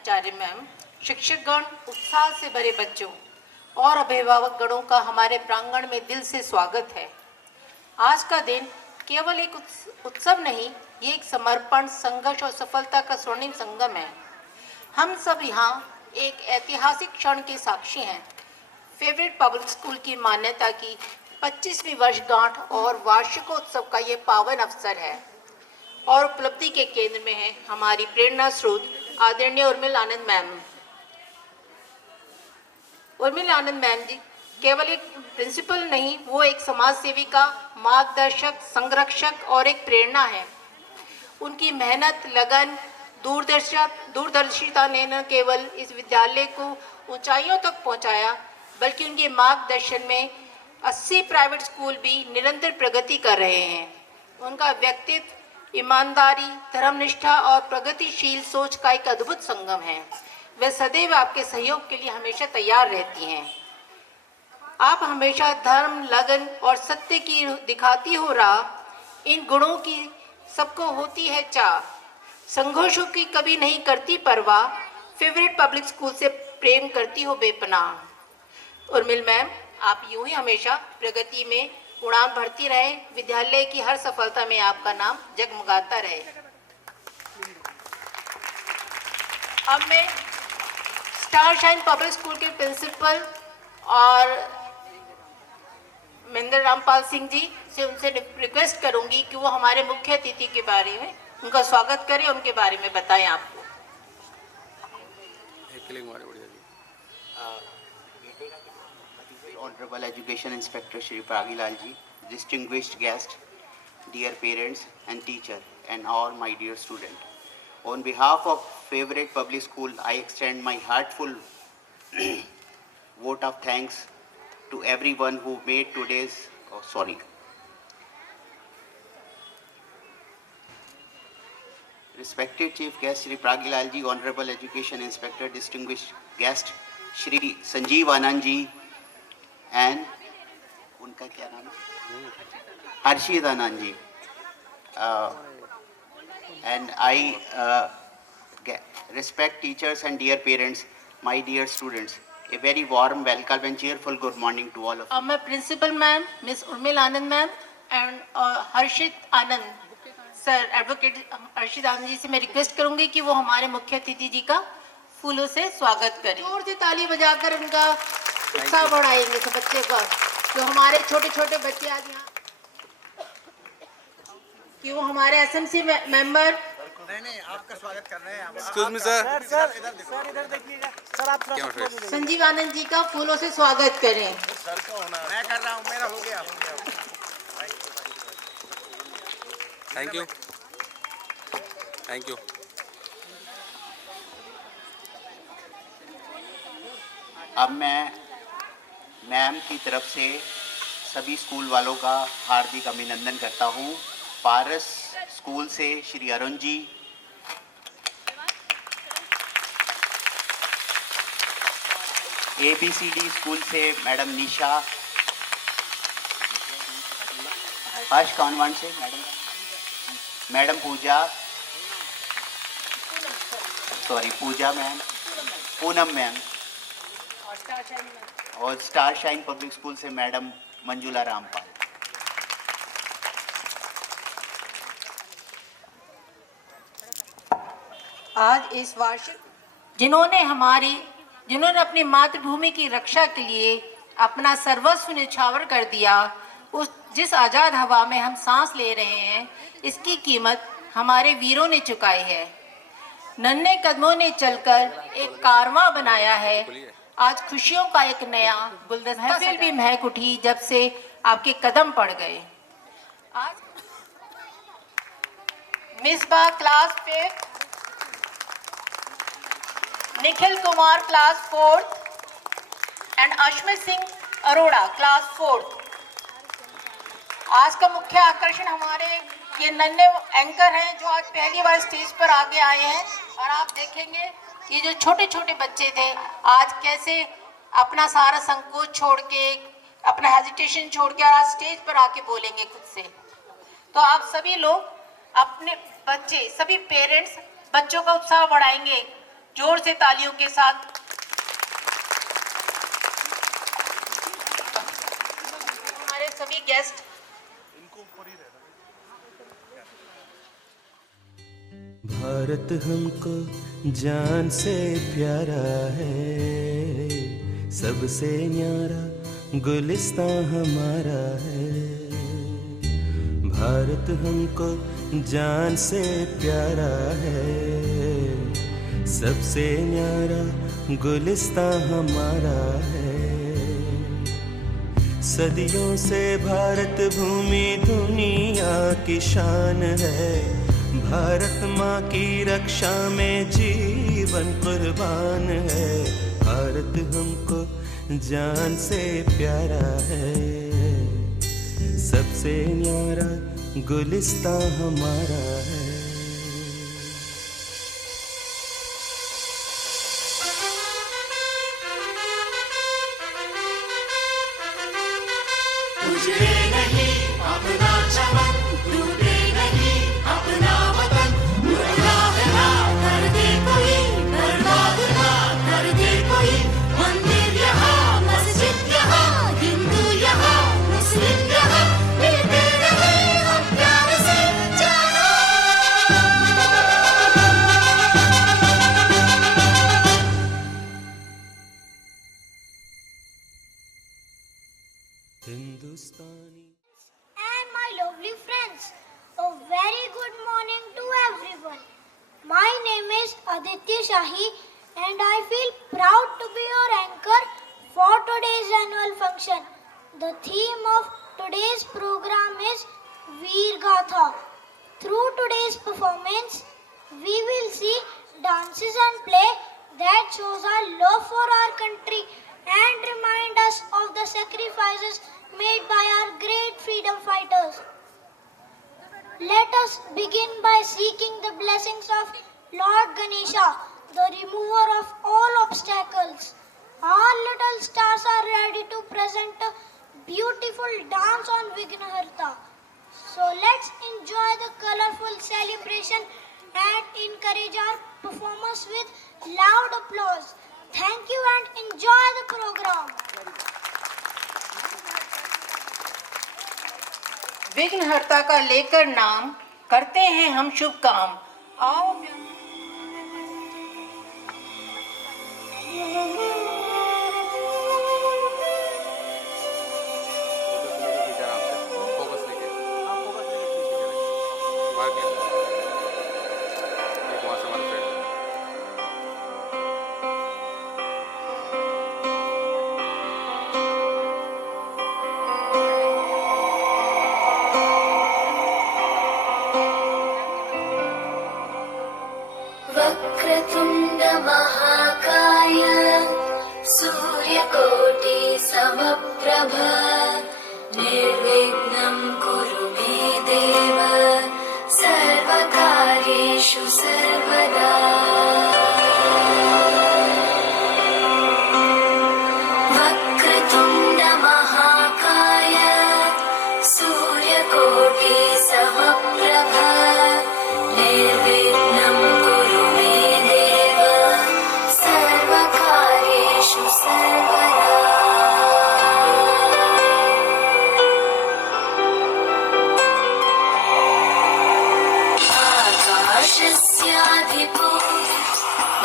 प्रधानाचार्य मैम, शिक्षकगण, उत्साह से भरे बच्चों और अभिभावक गणों का हमारे प्रांगण में दिल से स्वागत है। आज का दिन केवल एक उत्सव नहीं, ये एक समर्पण, संघर्ष और सफलता का स्वर्णिम संगम है। हम सब यहाँ एक ऐतिहासिक क्षण के साक्षी हैं। फेवरेट पब्लिक स्कूल की मान्यता की 25वीं वर्षगांठ और वार्षिकोत्सव का ये पावन अवसर है और उपलब्धि के केंद्र में है हमारी प्रेरणा स्रोत आदरणीय उर्मिला आनंद मैम। उर्मिला आनंद मैम जी केवल एक प्रिंसिपल नहीं, वो एक समाज सेविका, मार्गदर्शक, संरक्षक और एक प्रेरणा है। उनकी मेहनत, लगन, दूरदर्शिता ने न केवल इस विद्यालय को ऊंचाइयों तक पहुंचाया, बल्कि उनके मार्गदर्शन में 80 प्राइवेट स्कूल भी निरंतर प्रगति कर रहे हैं। उनका व्यक्तित्व ईमानदारी, धर्मनिष्ठा और प्रगतिशील सोच का एक अद्भुत संगम है। वे सदैव आपके सहयोग के लिए हमेशा तैयार रहती हैं। आप हमेशा धर्म, लगन और सत्य की दिखाती हो राह। इन गुणों की सबको होती है चाह, संघर्षों की कभी नहीं करती परवाह, फेवरेट पब्लिक स्कूल से प्रेम करती हो बेपनाह। उर्मिल मैम, आप यूं ही हमेशा प्रगति में उड़ान भरती रहे, विद्यालय की हर सफलता में आपका नाम जगमगाता रहे। अब मैं स्टार शाइन पब्लिक स्कूल के प्रिंसिपल और महेंद्र रामपाल सिंह जी से उनसे रिक्वेस्ट करूंगी कि वो हमारे मुख्य अतिथि के बारे में उनका स्वागत करें, उनके बारे में बताएं आपको। Honorable Education Inspector Shri Pragilal ji, distinguished guest, dear parents and teacher, and all my dear student. On behalf of Favorite Public School, I extend my heartful vote of thanks to everyone who made today's. Respected Chief Guest Shri Pragilal ji, Honorable Education Inspector, distinguished guest Shri Sanjeev Anand ji, and उनका क्या नाम है, हर्षित आनंद जी, and I respect teachers and dear parents, my dear students, a very warm welcome and cheerful good morning to all of you. मैं principal ma'am miss Urmila Anand ma'am and Harshit Anand sir, advocate Harshit Anand ji से मैं request करूंगी कि वो हमारे मुख्य अतिथि जी का फूलों से स्वागत करें। जोर से ताली बजाकर उनका उत्साह बढ़ाएंगे सब बच्चे का, जो हमारे छोटे छोटे बच्चे आज यहाँ, कि वो हमारे एसएमसी मेंबर। नहीं, आपका स्वागत कर रहे हैं। एक्सक्यूज मी सर, इधर देखिएगा सर, आप संजीव आनंद जी का फूलों से स्वागत करें। सर का होना, मैं कर रहा हूँ, मेरा हो गया। Thank you, thank you. अब मैं मैम की तरफ से सभी स्कूल वालों का हार्दिक अभिनंदन करता हूँ। पारस स्कूल से श्री अरुण जी, ABCD स्कूल से मैडम निशा, फर्स्ट कॉन्वेंट से मैडम पूजा, पूजा मैम, पूनम मैम, और स्टार शाइन पब्लिक स्कूल से मैडम मंजुला रामपाल। आज इस वार्षिक जिन्होंने अपनी मातृभूमि की रक्षा के लिए अपना सर्वस्व न्यौछावर कर दिया, जिस आज़ाद हवा में हम सांस ले रहे हैं, इसकी कीमत हमारे वीरों ने चुकाई है। नन्हे कदमों ने चलकर एक कारवां बनाया है। आज खुशियों का एक नया गुलदस्ता महफिल भी महक उठी जब से आपके कदम पड़ गए। आज Misbah class 5, Nikhil Kumar class 4th and Ashmit Singh Arora class 4th। आज का मुख्य आकर्षण हमारे ये नन्हे एंकर हैं जो आज पहली बार स्टेज पर आगे आए हैं, और आप देखेंगे ये जो छोटे छोटे बच्चे थे आज कैसे अपना सारा संकोच छोड़ के, अपना हेजिटेशन छोड़ के आज स्टेज पर आके बोलेंगे खुद से। तो आप सभी लोग अपने बच्चे, सभी पेरेंट्स बच्चों का उत्साह बढ़ाएंगे जोर से तालियों के साथ हमारे सभी गेस्ट। भारत हमको जान से प्यारा है, सबसे न्यारा गुलिस्तां हमारा है। भारत हमको जान से प्यारा है, सबसे न्यारा गुलिस्तां हमारा है। सदियों से भारत भूमि दुनिया की शान है, भारत माँ की रक्षा में जीवन कुर्बान है। भारत हमको जान से प्यारा है, सबसे न्यारा गुलिस्तां हमारा है। हिंदुस्तानी And my lovely friends, a very good morning to everyone. My name is Aditya Shahi and I feel proud to be your anchor for today's annual function. The theme of today's program is Veer Gatha. Through today's performance, we will see dances and play that shows our love for our country and remind us of the sacrifices made by our great freedom fighters. Let us begin by seeking the blessings of Lord Ganesha, the remover of all obstacles. Our little stars are ready to present a beautiful dance on Vignaharta. So let's enjoy the colorful celebration and encourage our performers with loud applause. Thank you and enjoy the program. विघ्नहर्ता का लेकर नाम, करते हैं हम शुभ काम। आओ focus लेके बाकी एक वहाँ से हमारे साइड वक्रतुण्ड महाकाय सूर्यकोटि समप्रभ निर्विघ्नं कुरु मे देव सर्वकार्येषु सर्वदा। वक्रतुण्ड महाकाय सूर्यकोटि समप्रभ निर्विघ्नं कुरु मे देव सर्वकार्येषु सर्वदा। आकाशस्याधिपो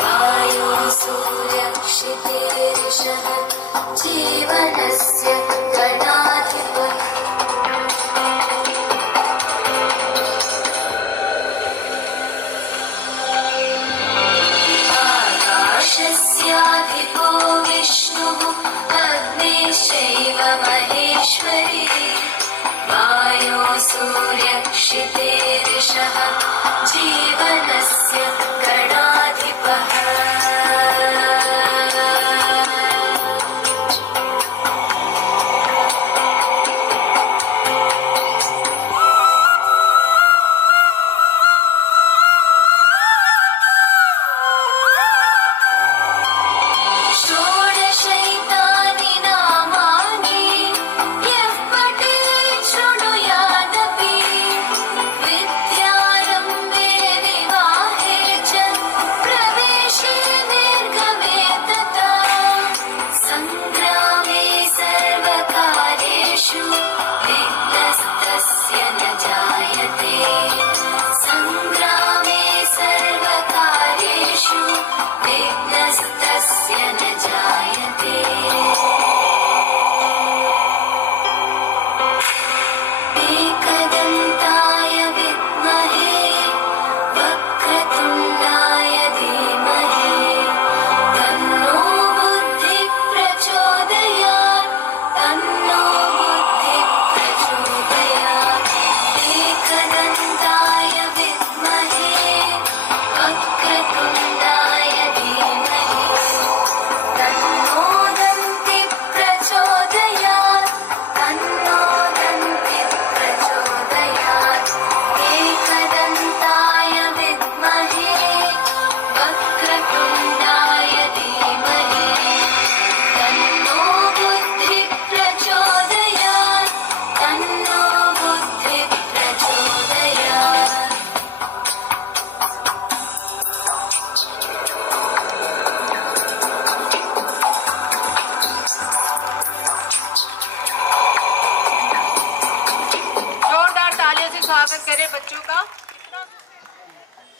वायो सूर्यक्षितिरिषः जीवनस्य गणाधिपः। आकाशस्याधिपो विष्णुः अग्निश्चैव महेश्वरी वायो सूर्यक्षितिरिषः जीवनस्य गणाधिपः। षोडशैतानि नामानि यः पठेत् शृणुयादपि विद्यारम्भे विवाहे च प्रवेशे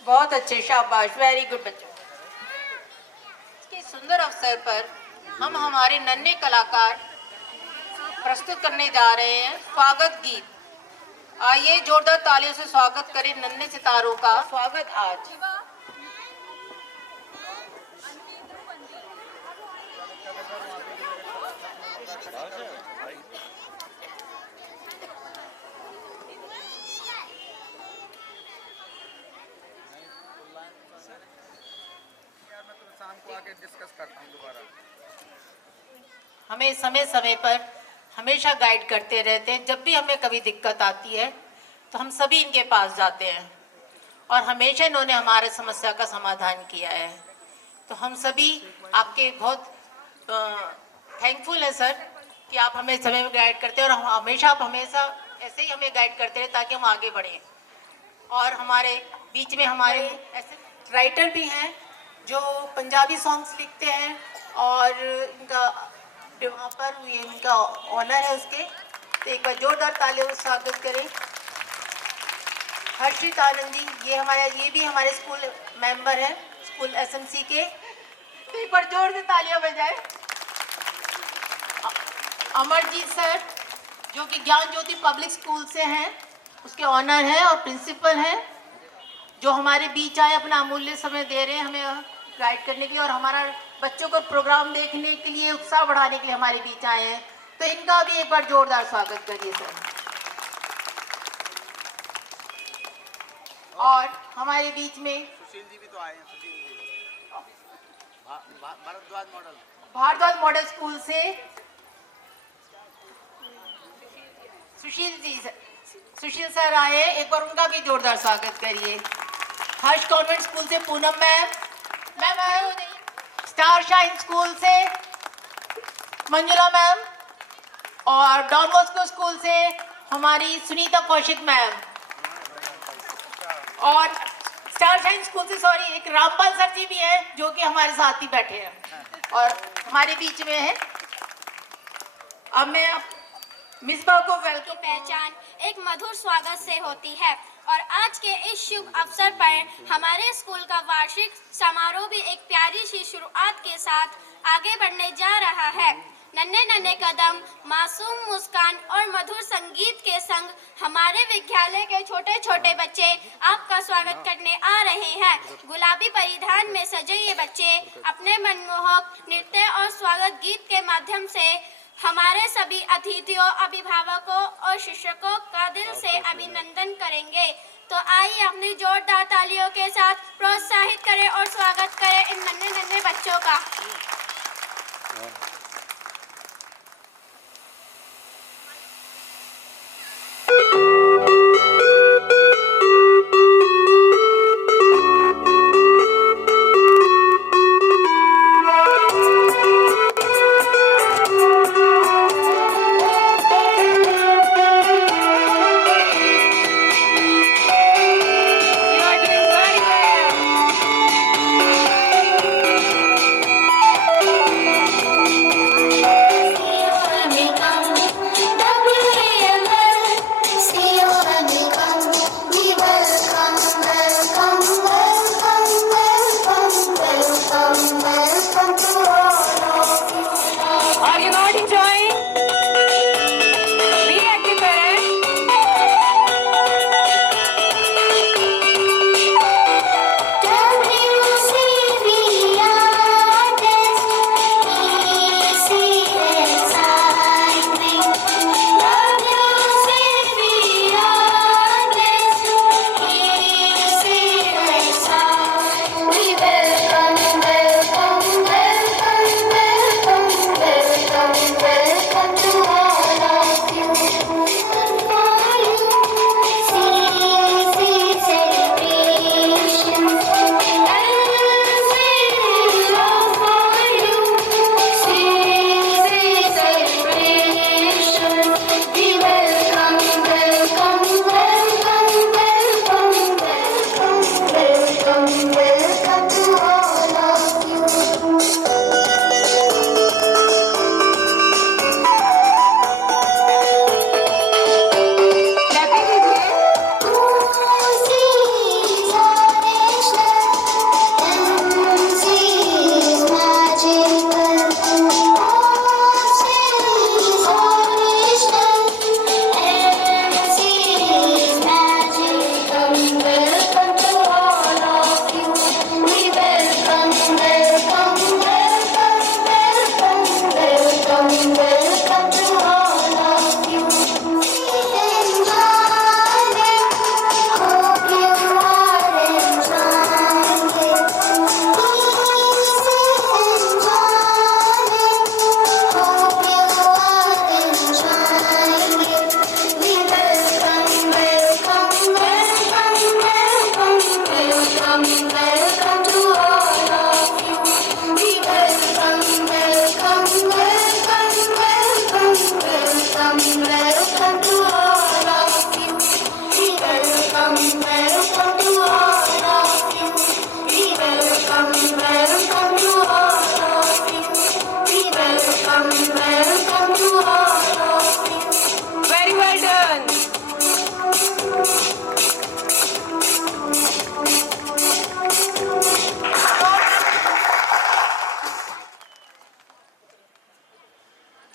बहुत अच्छे, शाबाश, वेरी गुड बच्चों। इसके सुंदर अवसर पर हम हमारे नन्हे कलाकार प्रस्तुत करने जा रहे हैं स्वागत गीत। आइए जोरदार तालियों से स्वागत करें नन्हे सितारों का स्वागत आज। शाम को आके डिस्कस करता हूँ दोबारा। हमें समय समय पर हमेशा गाइड करते रहते हैं। जब भी हमें कभी दिक्कत आती है तो हम सभी इनके पास जाते हैं और हमेशा इन्होंने हमारे समस्या का समाधान किया है। तो हम सभी आपके बहुत थैंकफुल हैं सर कि आप हमें समय में गाइड करते हैं और हमेशा आप हमेशा ऐसे ही हमें गाइड करते रहे ताकि हम आगे बढ़ें। और हमारे बीच में हमारे ऐसे राइटर भी हैं जो पंजाबी सॉन्ग्स लिखते हैं और इनका वहाँ पर ये इनका ऑनर है उसके। तो एक बार जोरदार तालियों से स्वागत करें हर्षित आनंद जी। ये भी हमारे स्कूल मेंबर हैं, स्कूल एसएमसी के। तो एक बार जोर से तालियां बजाएं। अमरजीत सर जो कि ज्ञान ज्योति पब्लिक स्कूल से हैं, उसके ऑनर हैं और प्रिंसिपल हैं, जो हमारे बीच आए, अपना अमूल्य समय दे रहे हैं हमें गाइड करने के लिए और हमारा बच्चों को प्रोग्राम देखने के लिए, उत्साह बढ़ाने के लिए हमारे बीच आए हैं। तो इनका भी एक बार जोरदार स्वागत करिए सर। और हमारे बीच में सुशील जी भी तो आए हैं। सुशील जी भारद्वाज मॉडल स्कूल से सुशील सर आए, एक बार उनका भी जोरदार स्वागत करिए। हर्ष कॉन्वेंट स्कूल से पूनम मैम आए हो नहीं। स्टार शाइन स्कूल से मंजुला मैम और डॉन बॉस्को स्कूल से हमारी सुनीता कौशिक मैम और स्टार शाइन स्कूल से एक रामपाल सर जी भी हैं जो कि हमारे साथ ही बैठे हैं और हमारे बीच में है। अब मैं मिसबा को वेलकम। पहचान एक मधुर स्वागत से होती है और आज के इस शुभ अवसर पर हमारे स्कूल का वार्षिक समारोह भी एक प्यारी सी शुरुआत के साथ आगे बढ़ने जा रहा है। नन्हे नन्हे कदम, मासूम मुस्कान और मधुर संगीत के संग हमारे विद्यालय के छोटे छोटे बच्चे आपका स्वागत करने आ रहे हैं। गुलाबी परिधान में सजे ये बच्चे अपने मनमोहक नृत्य और स्वागत गीत के माध्यम से हमारे सभी अतिथियों, अभिभावकों और शिक्षकों का दिल से अभिनंदन करेंगे। तो आइए अपनी जोरदार तालियों के साथ प्रोत्साहित करें और स्वागत करें इन नन्हे नन्हे बच्चों का।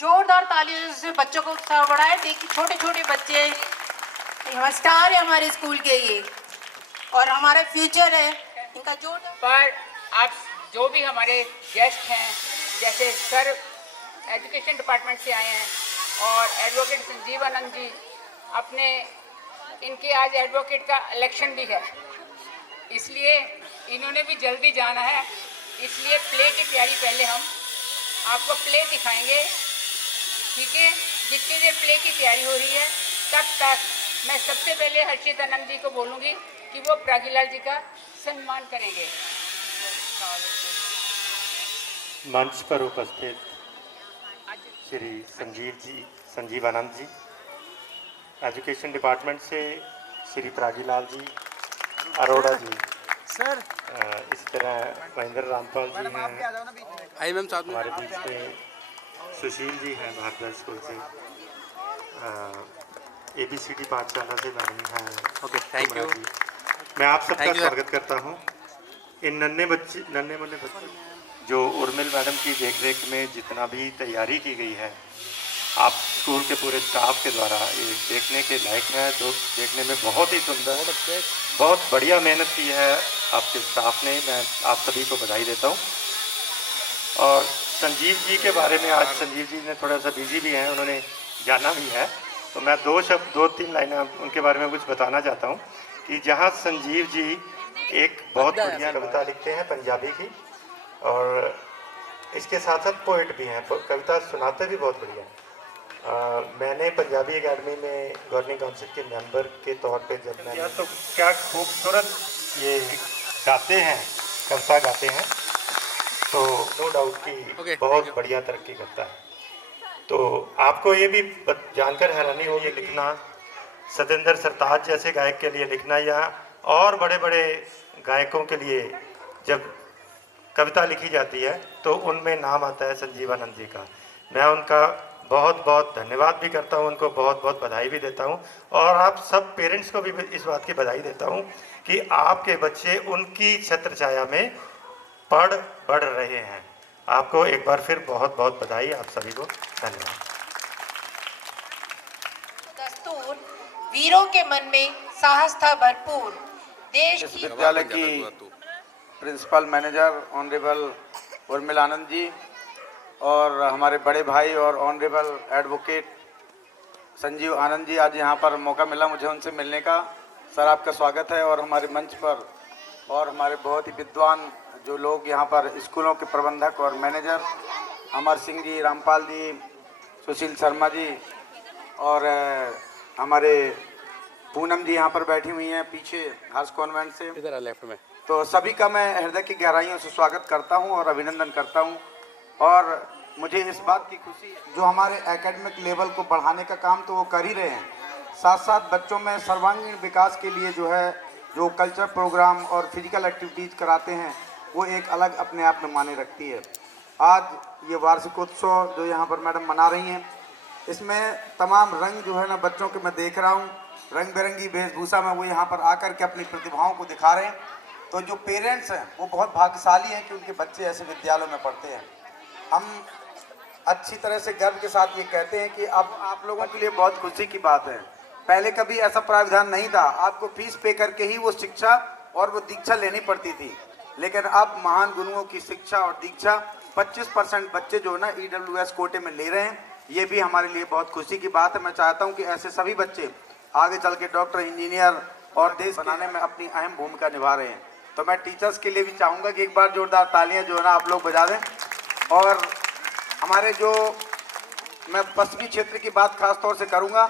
जोरदार तालियों से बच्चों को उत्साह बढ़ाए। देखिए छोटे छोटे बच्चे हमारे स्टार है हमारे स्कूल के, ये और हमारा फ्यूचर है इनका जोरदार। पर आप जो भी हमारे गेस्ट हैं, जैसे सर एजुकेशन डिपार्टमेंट से आए हैं और एडवोकेट संजीव आनंद जी, अपने इनके आज एडवोकेट का इलेक्शन भी है, इसलिए इन्होंने भी जल्दी जाना है, इसलिए प्ले की तैयारी पहले हम आपको प्ले दिखाएंगे, ठीक है। जितनी देर प्ले की तैयारी हो रही है तब तक मैं सबसे पहले हर्षित आनंद जी को बोलूँगी कि वो प्रागीलाल जी का सम्मान करेंगे। मंच पर उपस्थित श्री संजीव आनंद जी, एजुकेशन डिपार्टमेंट से श्री प्रागीलाल जी, अरोड़ा जी, सर इस तरह महेंद्र रामपाल जी मैडम आप भी आ हैं, जाओ ना बीच में। आई मैम साथ में। हमारे बीच में सुशील जी हैं भारद्वाज स्कूल से, ABCD पाठशाला से मैडम हैं। Okay, thank you. मैं आप सबका Thank you, स्वागत करता हूं। इन नन्हे मुन्ने बच्चे जो उर्मिल मैडम की देखरेख में जितना भी तैयारी की गई है, आप स्कूल के पूरे स्टाफ के द्वारा ये देखने के लायक है। तो देखने में बहुत ही सुंदर, बहुत बढ़िया मेहनत की है आपके स्टाफ ने। मैं आप सभी को बधाई देता हूँ। और संजीव जी के बारे में, आज संजीव जी ने थोड़ा सा बिजी भी हैं, उन्होंने जाना भी है, तो मैं 2-3 लाइनें उनके बारे में कुछ बताना चाहता हूँ कि जहाँ संजीव जी एक बहुत बढ़िया कविता लिखते हैं पंजाबी की, और इसके साथ साथ पोइट भी हैं, कविता सुनाते भी बहुत बढ़िया हैं। मैंने पंजाबी एकेडमी में गवर्निंग काउंसिल के मेंबर के तौर पे जब मैंने तो क्या खूबसूरत ये गाते हैं, कविता गाते हैं, तो नो डाउट कि बहुत बढ़िया तरक्की करता है। तो आपको ये भी जानकर हैरानी होगी, लिखना सतेंद्र सरताज जैसे गायक के लिए लिखना, या और बड़े बड़े गायकों के लिए जब कविता लिखी जाती है तो उनमें नाम आता है संजीवानंद जी का। मैं उनका बहुत बहुत धन्यवाद भी करता हूं, उनको बहुत बहुत बधाई भी देता हूं, और आप सब पेरेंट्स को भी इस बात की बधाई देता हूं कि आपके बच्चे उनकी छत्र छाया में बढ़ रहे हैं। आपको एक बार फिर बहुत बहुत बधाई, आप सभी को धन्यवाद। दस्तूर वीरों के मन में साहस था भरपूर, देश इस की विद्यालय की principal manager honourable Urmil Anand ji और हमारे बड़े भाई और ऑनरेबल एडवोकेट संजीव आनंद जी, आज यहाँ पर मौका मिला मुझे उनसे मिलने का। सर आपका स्वागत है। और हमारे मंच पर और हमारे बहुत ही विद्वान जो लोग यहाँ पर स्कूलों के प्रबंधक और मैनेजर, अमर सिंह जी, रामपाल जी, सुशील शर्मा जी, और हमारे पूनम जी यहाँ पर बैठी हुई हैं पीछे हर्ष कॉन्वेंट से, इधर लेफ्ट में। तो सभी का मैं हृदय की गहराइयों से स्वागत करता हूँ और अभिनंदन करता हूँ। और मुझे इस बात की खुशी है जो हमारे एकेडमिक लेवल को बढ़ाने का काम तो वो कर ही रहे हैं, साथ साथ बच्चों में सर्वांगीण विकास के लिए जो कल्चर प्रोग्राम और फिजिकल एक्टिविटीज़ कराते हैं वो एक अलग अपने आप में मायने रखती है। आज ये वार्षिकोत्सव जो यहाँ पर मैडम मना रही हैं, इसमें तमाम रंग जो है ना बच्चों के मैं देख रहा हूँ, रंग बिरंगी वेशभूषा में वो यहाँ पर आकर के अपनी प्रतिभाओं को दिखा रहे हैं। तो जो पेरेंट्स हैं वो बहुत भाग्यशाली हैं कि उनके बच्चे ऐसे विद्यालयों में पढ़ते हैं। हम अच्छी तरह से गर्व के साथ ये कहते हैं कि अब आप लोगों के लिए बहुत खुशी की बात है, पहले कभी ऐसा प्रावधान नहीं था, आपको फीस पे करके ही वो शिक्षा और वो दीक्षा लेनी पड़ती थी, लेकिन अब महान गुरुओं की शिक्षा और दीक्षा 25% बच्चे जो है ना EWS कोटे में ले रहे हैं, ये भी हमारे लिए बहुत खुशी की बात है। मैं चाहता हूँ कि ऐसे सभी बच्चे आगे चल के डॉक्टर, इंजीनियर और देश बनाने में अपनी अहम भूमिका निभा रहे हैं। तो मैं टीचर्स के लिए भी चाहूँगा कि एक बार जोरदार तालियाँ जो है ना आप लोग बजा दें। और हमारे जो मैं पश्चिमी क्षेत्र की बात खास तौर से करूँगा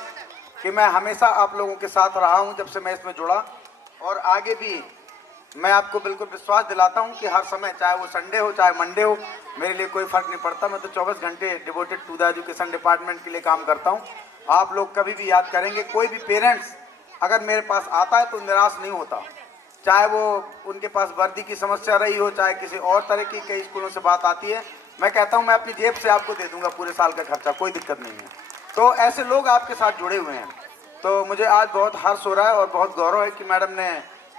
कि मैं हमेशा आप लोगों के साथ रहा हूँ जब से मैं इसमें जुड़ा, और आगे भी मैं आपको बिल्कुल विश्वास दिलाता हूँ कि हर समय, चाहे वो संडे हो चाहे मंडे हो, मेरे लिए कोई फ़र्क नहीं पड़ता। मैं तो 24 घंटे devoted to the education department के लिए काम करता हूँ। आप लोग कभी भी याद करेंगे, कोई भी पेरेंट्स अगर मेरे पास आता है तो निराश नहीं होता, चाहे वो उनके पास वर्दी की समस्या रही हो, चाहे किसी और तरह की कई स्कूलों से बात आती है, मैं कहता हूँ मैं अपनी जेब से आपको दे दूंगा पूरे साल का खर्चा, कोई दिक्कत नहीं है। तो ऐसे लोग आपके साथ जुड़े हुए हैं। तो मुझे आज बहुत हर्ष हो रहा है और बहुत गौरव है कि मैडम ने,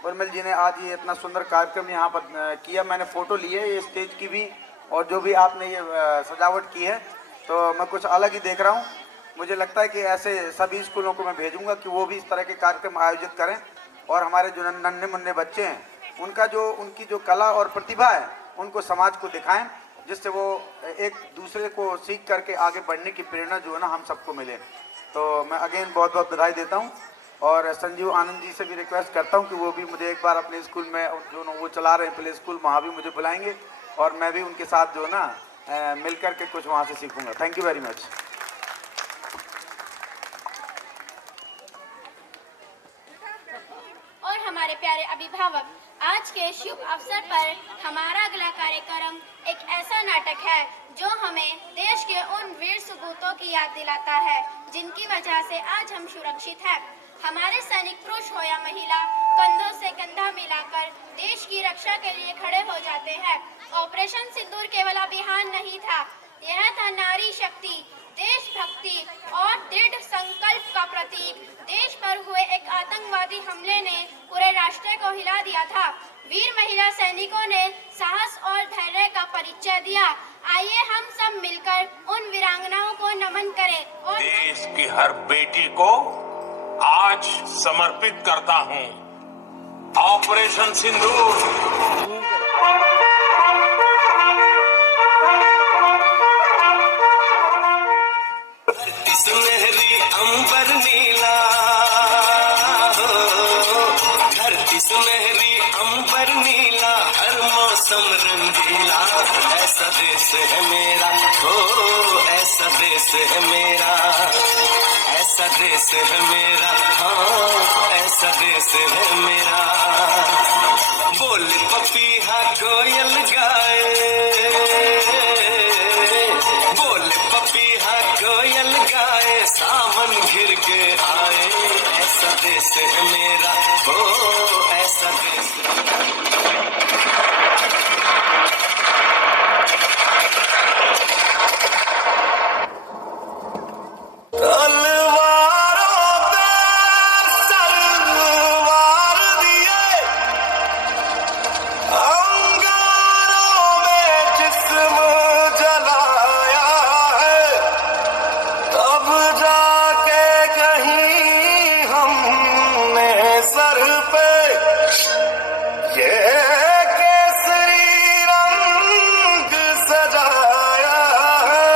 उर्मिल जी ने आज ये इतना सुंदर कार्यक्रम यहाँ पर किया। मैंने फ़ोटो ली है ये स्टेज की भी, और जो भी आपने ये सजावट की है, तो मैं कुछ अलग ही देख रहा हूँ। मुझे लगता है कि ऐसे सभी स्कूलों को मैं भेजूंगा कि वो भी इस तरह के कार्यक्रम आयोजित करें और हमारे जो नन्हे मुन्ने बच्चे हैं उनकी जो कला और प्रतिभा है उनको समाज को दिखाएं, जिससे वो एक दूसरे को सीख करके आगे बढ़ने की प्रेरणा जो है ना हम सबको मिले। तो मैं अगेन बहुत बहुत बधाई देता हूँ और संजीव आनंद जी से भी रिक्वेस्ट करता हूँ कि वो भी मुझे एक बार अपने स्कूल में जो वो चला रहे हैं प्ले स्कूल, वहाँ भी मुझे बुलाएंगे और मैं भी उनके साथ जो है ना मिल करके कुछ वहाँ से सीखूंगा। Thank you very much. और हमारे प्यारे अभिभावक, आज के शुभ अवसर पर हमारा अगला कार्यक्रम एक ऐसा नाटक है जो हमें देश के उन वीर सपूतों की याद दिलाता है जिनकी वजह से आज हम सुरक्षित हैं। हमारे सैनिक पुरुष हो या महिला कंधों से कंधा मिलाकर देश की रक्षा के लिए खड़े हो जाते हैं। ऑपरेशन सिंदूर केवल अभियान नहीं था, यह था नारी शक्ति, देशभक्ति और दृढ़ संकल्प का प्रतीक। देश पर हुए एक आतंकवादी हमले ने पूरे राष्ट्र को हिला दिया था। वीर महिला सैनिकों ने साहस और धैर्य का परिचय दिया। आइए हम सब मिलकर उन वीरांगनाओं को नमन करें और देश की हर बेटी को आज समर्पित करता हूं। ऑपरेशन सिंदूर सुनहरी अंबर नीला, धरती सुनहरी अंबर नीला, हर मौसम रंगीला, ऐसा देश है मेरा, हो ऐसा देश है मेरा, ऐसा देश है मेरा, हाँ ऐसा देश है मेरा। बोल पपीहा कोयल गाए, बोल पपीहा कोयल गाए, सावन घिर के आए, ऐसा देश है मेरा, हो ऐसा देश तलवारों पे सलवार दिए, अंगारों में जिस्म जलाया है, तब जाके कहीं हमने सर पे ये केसरी रंग सजाया है।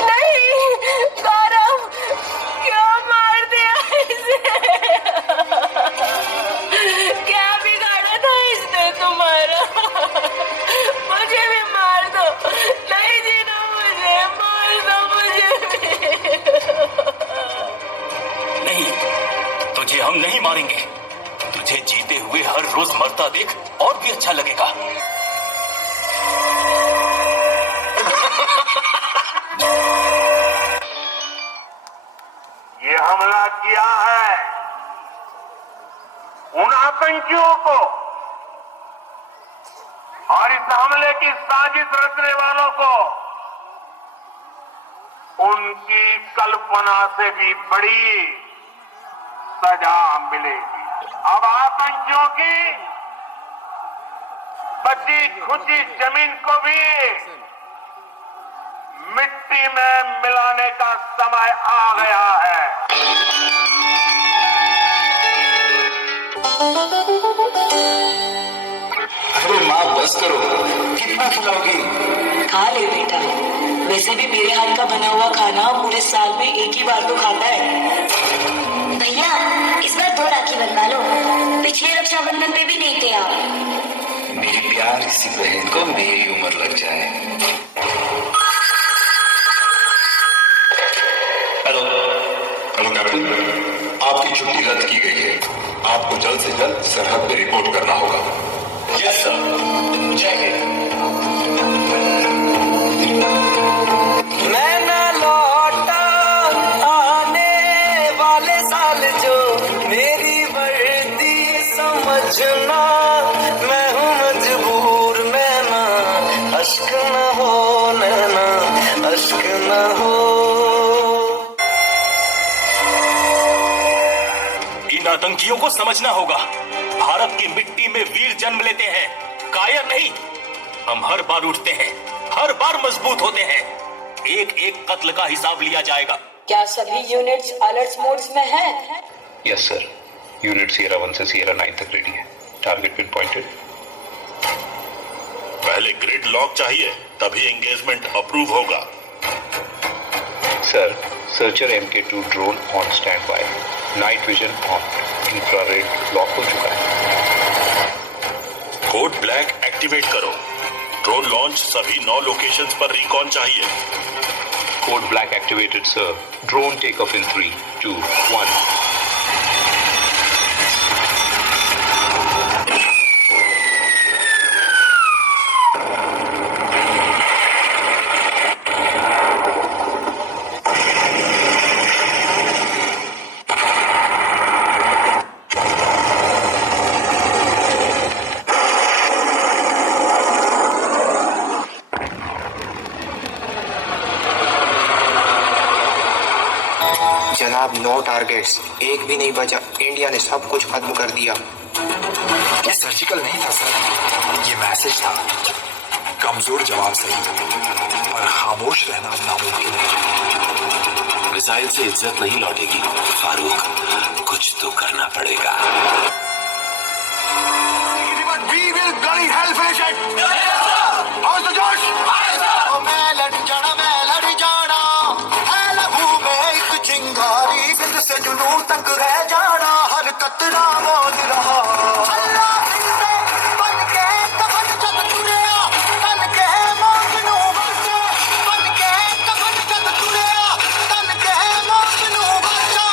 नहीं गौरव, क्यों मार दिया इसे? क्या बिगाड़ा था इसने तुम्हारा? मुझे भी मार दो, नहीं जीना मुझे, मार दो मुझे भी। नहीं, तुझे हम नहीं मारेंगे। तुझे जीते हुए हर रोज मरता देख और भी अच्छा लगेगा। ये हमला किया है उन आतंकियों को और इस हमले की साजिश रचने वालों को उनकी कल्पना से भी बड़ी सजा मिलेगी। अब आतंकियों की बची खुची जमीन को भी मिट्टी में मिलाने का समय आ गया है। अरे माँ बस करो, कितना खिलाओगी? खा ले बेटा, वैसे भी मेरे हाथ का बना हुआ खाना पूरे साल में एक ही बार तो खाता है। भैया इस बार 2 राखी बनवा लो, पिछले रक्षाबंधन पे भी नहीं थे आप। मेरी प्यारी सी बहन को मेरी उम्र लग जाए। हेलो हेलो कैप्टन, आपकी छुट्टी रद्द की गई है। आपको जल्द से जल्द सरहद पे रिपोर्ट करना होगा। यस सर, जय हिंद। मैं न लौटा आने वाले साल, जो मेरी वर्दी समझना, मैं हूँ मजबूर, मैं ना अश्क न हो, नैना अश्क न हो। इन आतंकियों को समझना होगा भारत की मिट्टी में वीर जन्म लेते हैं, कायर नहीं। हम हर बार उठते हैं, हर बार मजबूत होते हैं। एक एक कत्ल का हिसाब लिया जाएगा। क्या सभी यूनिट्स अलर्ट मोड्स में हैं? यस सर, यूनिट सियरा 1 से सियरा 9 तक रेडी है। Target pinpointed. पहले ग्रिड लॉक चाहिए, तभी एंगेजमेंट अप्रूव होगा। Sir, searcher MK2 drone on stand by. Night vision on. Infrared lock हो चुका है। कोड ब्लैक एक्टिवेट करो। ड्रोन लॉन्च सभी 9 लोकेशंस पर रिकॉन चाहिए। Code black activated sir. Drone take off in 3, 2, 1। जनाब, 9 टारगेट्स, एक भी नहीं बचा। इंडिया ने सब कुछ खत्म कर दिया। ये सर्जिकल नहीं था सर, ये मैसेज था। कमजोर जवाब सही और खामोश रहना अब नामुमकिन है। मिसाइल से इज्जत नहीं लौटेगी फारूक, कुछ तो करना पड़ेगा। We will bloody hell finish it. How's the Josh? मैं लड़ जाना है लहू में एक चिंगारी, सिद्ध से जुनून तक रह जाना, हर कतरा मौज रहा। अल्लाह जिंदे बन के कफन जद तुरिया, तन के मौत नू बचा। बन के कफन जद तुरिया, तन के मौत नू बचा।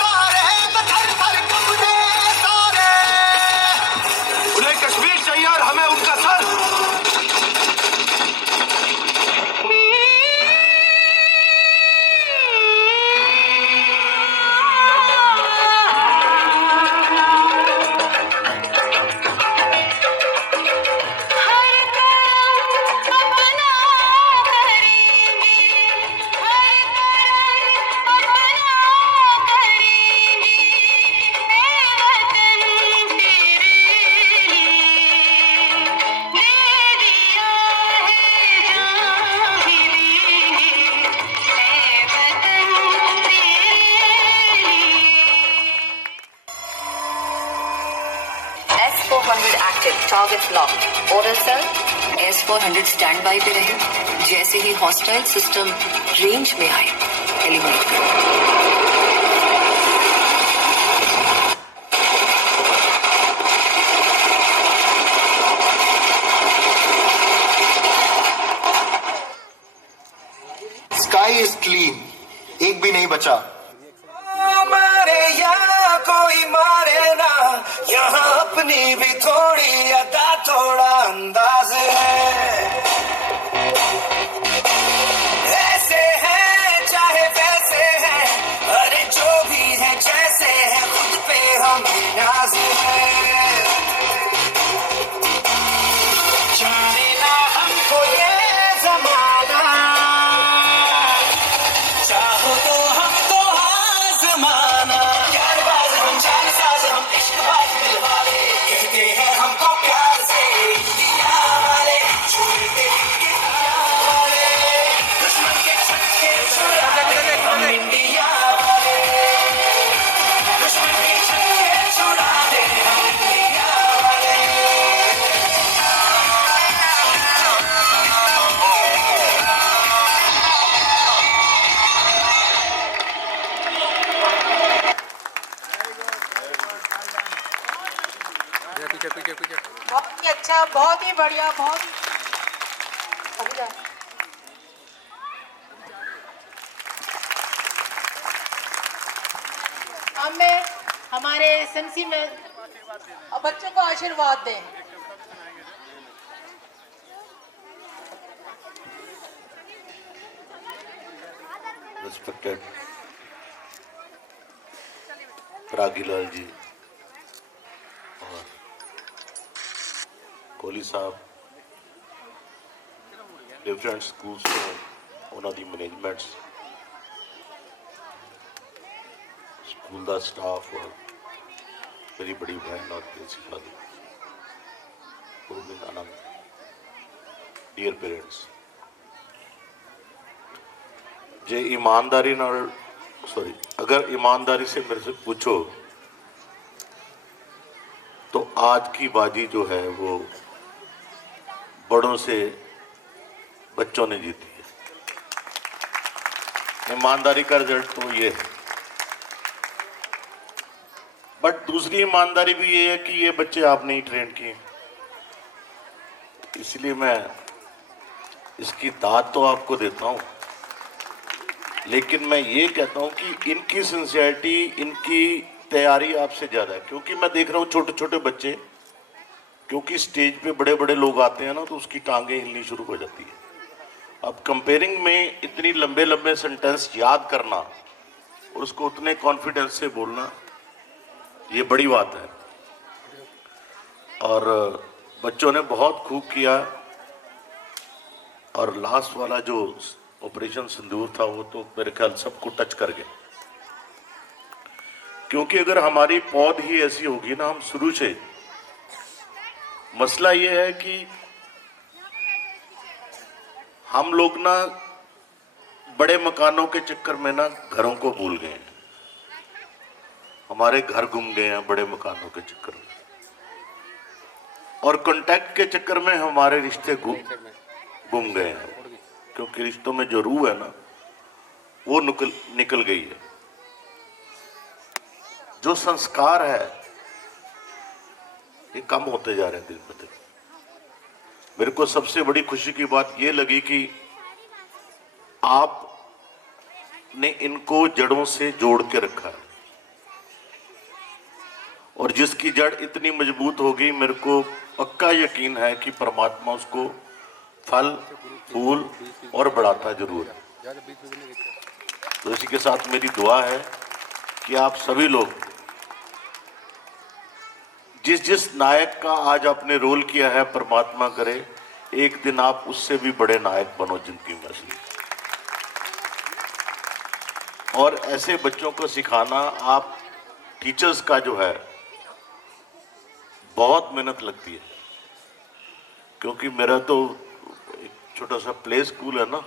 सारे बथर सर कपड़े सारे, उन्हें कश्मीर चाहिए और हमें उनका sir. S-400 active, target locked. Order sir, S-400 stand by पे रहे। जैसे ही हॉस्टाइल सिस्टम रेंज में आए, एलिमिनेट करो। स्काई इज क्लीन, एक भी नहीं बचा। मारे यहाँ कोई मारे ना, यहाँ अपनी भी थोड़ी अदा थोड़ा अंदाज है। ऐसे हैं चाहे वैसे हैं, अरे जो भी है जैसे है, खुद पे हम नाज है। जाने ना हमको ये जमाना, चाहो तो हम तो आजमाना। यारबाज हम, जानसाज हम, इश्कबाज दिलवाले, कहते हैं हमको प्यार से इंडिया वाले। छूटे इंडिया वाले, दुश्मन के छक्के छुड़ाते हम इंडिया वाले। दुश्मन के छक्के छुड़ाते हम इंडिया वाले। बहुत ही अच्छा, बहुत ही बढ़िया, बहुत ही बढ़िया। अब मैं हमारे एसएमसी में बच्चों को आशीर्वाद दें। रिस्पेक्टेड रागीलाल जी और कोहली साहब, डिफरेंट स्कूल्स ਤੋਂ ਉਹਨਾਂ ਦੀ ਮੈਨੇਜਮੈਂਟਸ, ਸਕੂਲ ਦਾ ਸਟਾਫ ਔਰ मेरी बड़ी बहन और प्रिंसिपल आनंद, डियर पेरेंट्स, जे ईमानदारी अगर ईमानदारी से मेरे से पूछो तो आज की बाजी जो है वो बड़ों से बच्चों ने जीती है। ईमानदारी का रिजल्ट तो ये है, बट दूसरी ईमानदारी भी ये है कि ये बच्चे आपने ही ट्रेन किए, इसलिए मैं इसकी दाद तो आपको देता हूं, लेकिन मैं ये कहता हूं कि इनकी सिंसियरिटी, इनकी तैयारी आपसे ज़्यादा है। क्योंकि मैं देख रहा हूँ छोटे छोटे बच्चे, क्योंकि स्टेज पे बड़े बड़े लोग आते हैं ना, तो उसकी टांगें हिलनी शुरू हो जाती है। अब कंपेयरिंग में इतनी लंबे लंबे सेंटेंस याद करना और उसको उतने कॉन्फिडेंस से बोलना, ये बड़ी बात है। और बच्चों ने बहुत खूब किया, और लास्ट वाला जो ऑपरेशन सिंदूर था वो तो मेरे ख्याल सबको टच कर गया। क्योंकि अगर हमारी पौध ही ऐसी होगी ना, हम शुरू से, मसला ये है कि हम लोग ना बड़े मकानों के चक्कर में ना घरों को भूल गए हैं, हमारे घर गुम गए हैं बड़े मकानों के चक्कर में, और कांटेक्ट के चक्कर में हमारे रिश्ते गुम गए हैं। क्योंकि रिश्तों में जो रूह है ना वो निकल गई है, जो संस्कार है ये कम होते जा रहे हैं दिन ब दिन। मेरे को सबसे बड़ी खुशी की बात ये लगी कि आपने इनको जड़ों से जोड़ के रखा है, और जिसकी जड़ इतनी मजबूत हो गई, मेरे को पक्का यकीन है कि परमात्मा उसको फल फूल और बढ़ाता जरूर है। तो इसी के साथ मेरी दुआ है कि आप सभी लोग जिस नायक का आज आपने रोल किया है, परमात्मा करे एक दिन आप उससे भी बड़े नायक बनो जिंदगी में से। और ऐसे बच्चों को सिखाना, आप टीचर्स का जो है बहुत मेहनत लगती है। क्योंकि मेरा तो एक छोटा सा प्ले स्कूल है ना,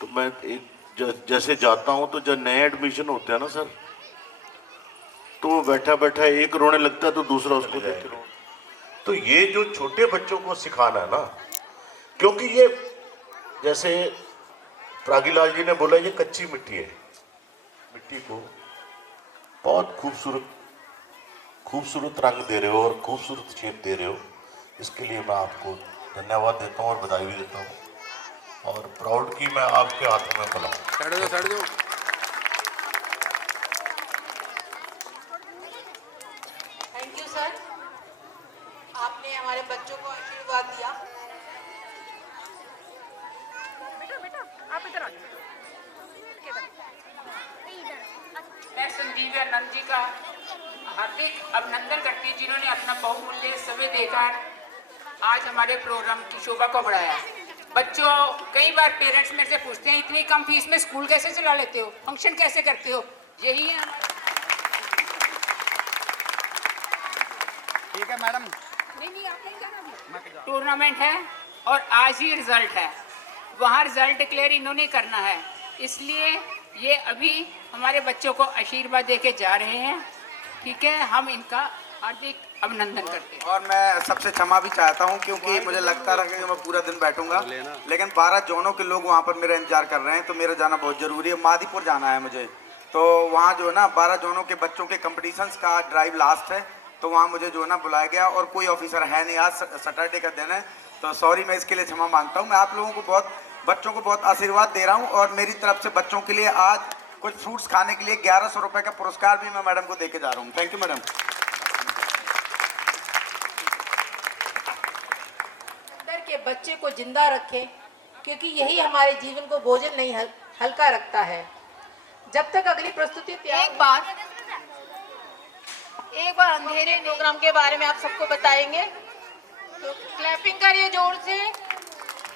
तो मैं जैसे जाता हूं तो जब नए एडमिशन होते हैं ना सर, तो बैठा बैठा एक रोने लगता है तो दूसरा उसको देखते रहो। तो ये जो छोटे बच्चों को सिखाना है ना, क्योंकि ये जैसे प्रागीलाल जी ने बोला, ये कच्ची मिट्टी है, मिट्टी को बहुत खूबसूरत रंग दे रहे हो और खूबसूरत शेप दे रहे हो। इसके लिए मैं आपको धन्यवाद देता हूँ और बधाई भी देता हूँ, और प्राउड की मैं आपके हाथों में पला। थैंक यू सर, आपने हमारे बच्चों को आशीर्वाद दिया। आप इधर आ मैं संजीव आनंद जी का हार्दिक अभिनंदन करती हूँ, जिन्होंने अपना बहुमूल्य समय देकर आज हमारे प्रोग्राम की शोभा को बढ़ाया। बच्चों, कई बार पेरेंट्स मेरे से पूछते हैं, इतनी कम फीस में स्कूल कैसे चला लेते हो, फंक्शन कैसे करते हो? यही है ठीक है मैडम। नहीं आपने क्या नाम है? टूर्नामेंट है और आज ही रिजल्ट है, वहाँ रिजल्ट डिक्लेयर इन्होंने करना है, इसलिए ये अभी हमारे बच्चों को आशीर्वाद देके जा रहे हैं। ठीक है, हम इनका हार्दिक अभिनंदन करते हैं। और मैं सबसे क्षमा भी चाहता हूं, क्योंकि मुझे लगता था कि मैं पूरा दिन बैठूंगा, लेकिन 12 जोनों के लोग वहां पर मेरा इंतजार कर रहे हैं, तो मेरा जाना बहुत ज़रूरी है। मादीपुर जाना है मुझे, तो वहाँ जो है ना 12 जोनों के बच्चों के कंपटीशंस का ड्राइव लास्ट है, तो वहाँ मुझे जो है ना बुलाया गया, और कोई ऑफिसर है नहीं, आज सैटरडे का दिन है, तो सॉरी, मैं इसके लिए क्षमा मांगता हूँ। मैं आप लोगों को बच्चों को बहुत आशीर्वाद दे रहा हूँ, और मेरी तरफ से बच्चों के लिए आज कुछ फ्रूट्स खाने के लिए 1100 रुपये का पुरस्कार भी मैं मैडम को देके जा रहा हूँ। Thank you madam. अंदर के बच्चे को जिंदा रखें, क्योंकि यही हमारे जीवन को बोझिल नहीं हल्का रखता है। जब तक अगली प्रस्तुति एक बार अंधेरे प्रोग्राम के बारे में आप सबको बताएंगे, तो क्लैपिंग करिए जोर से।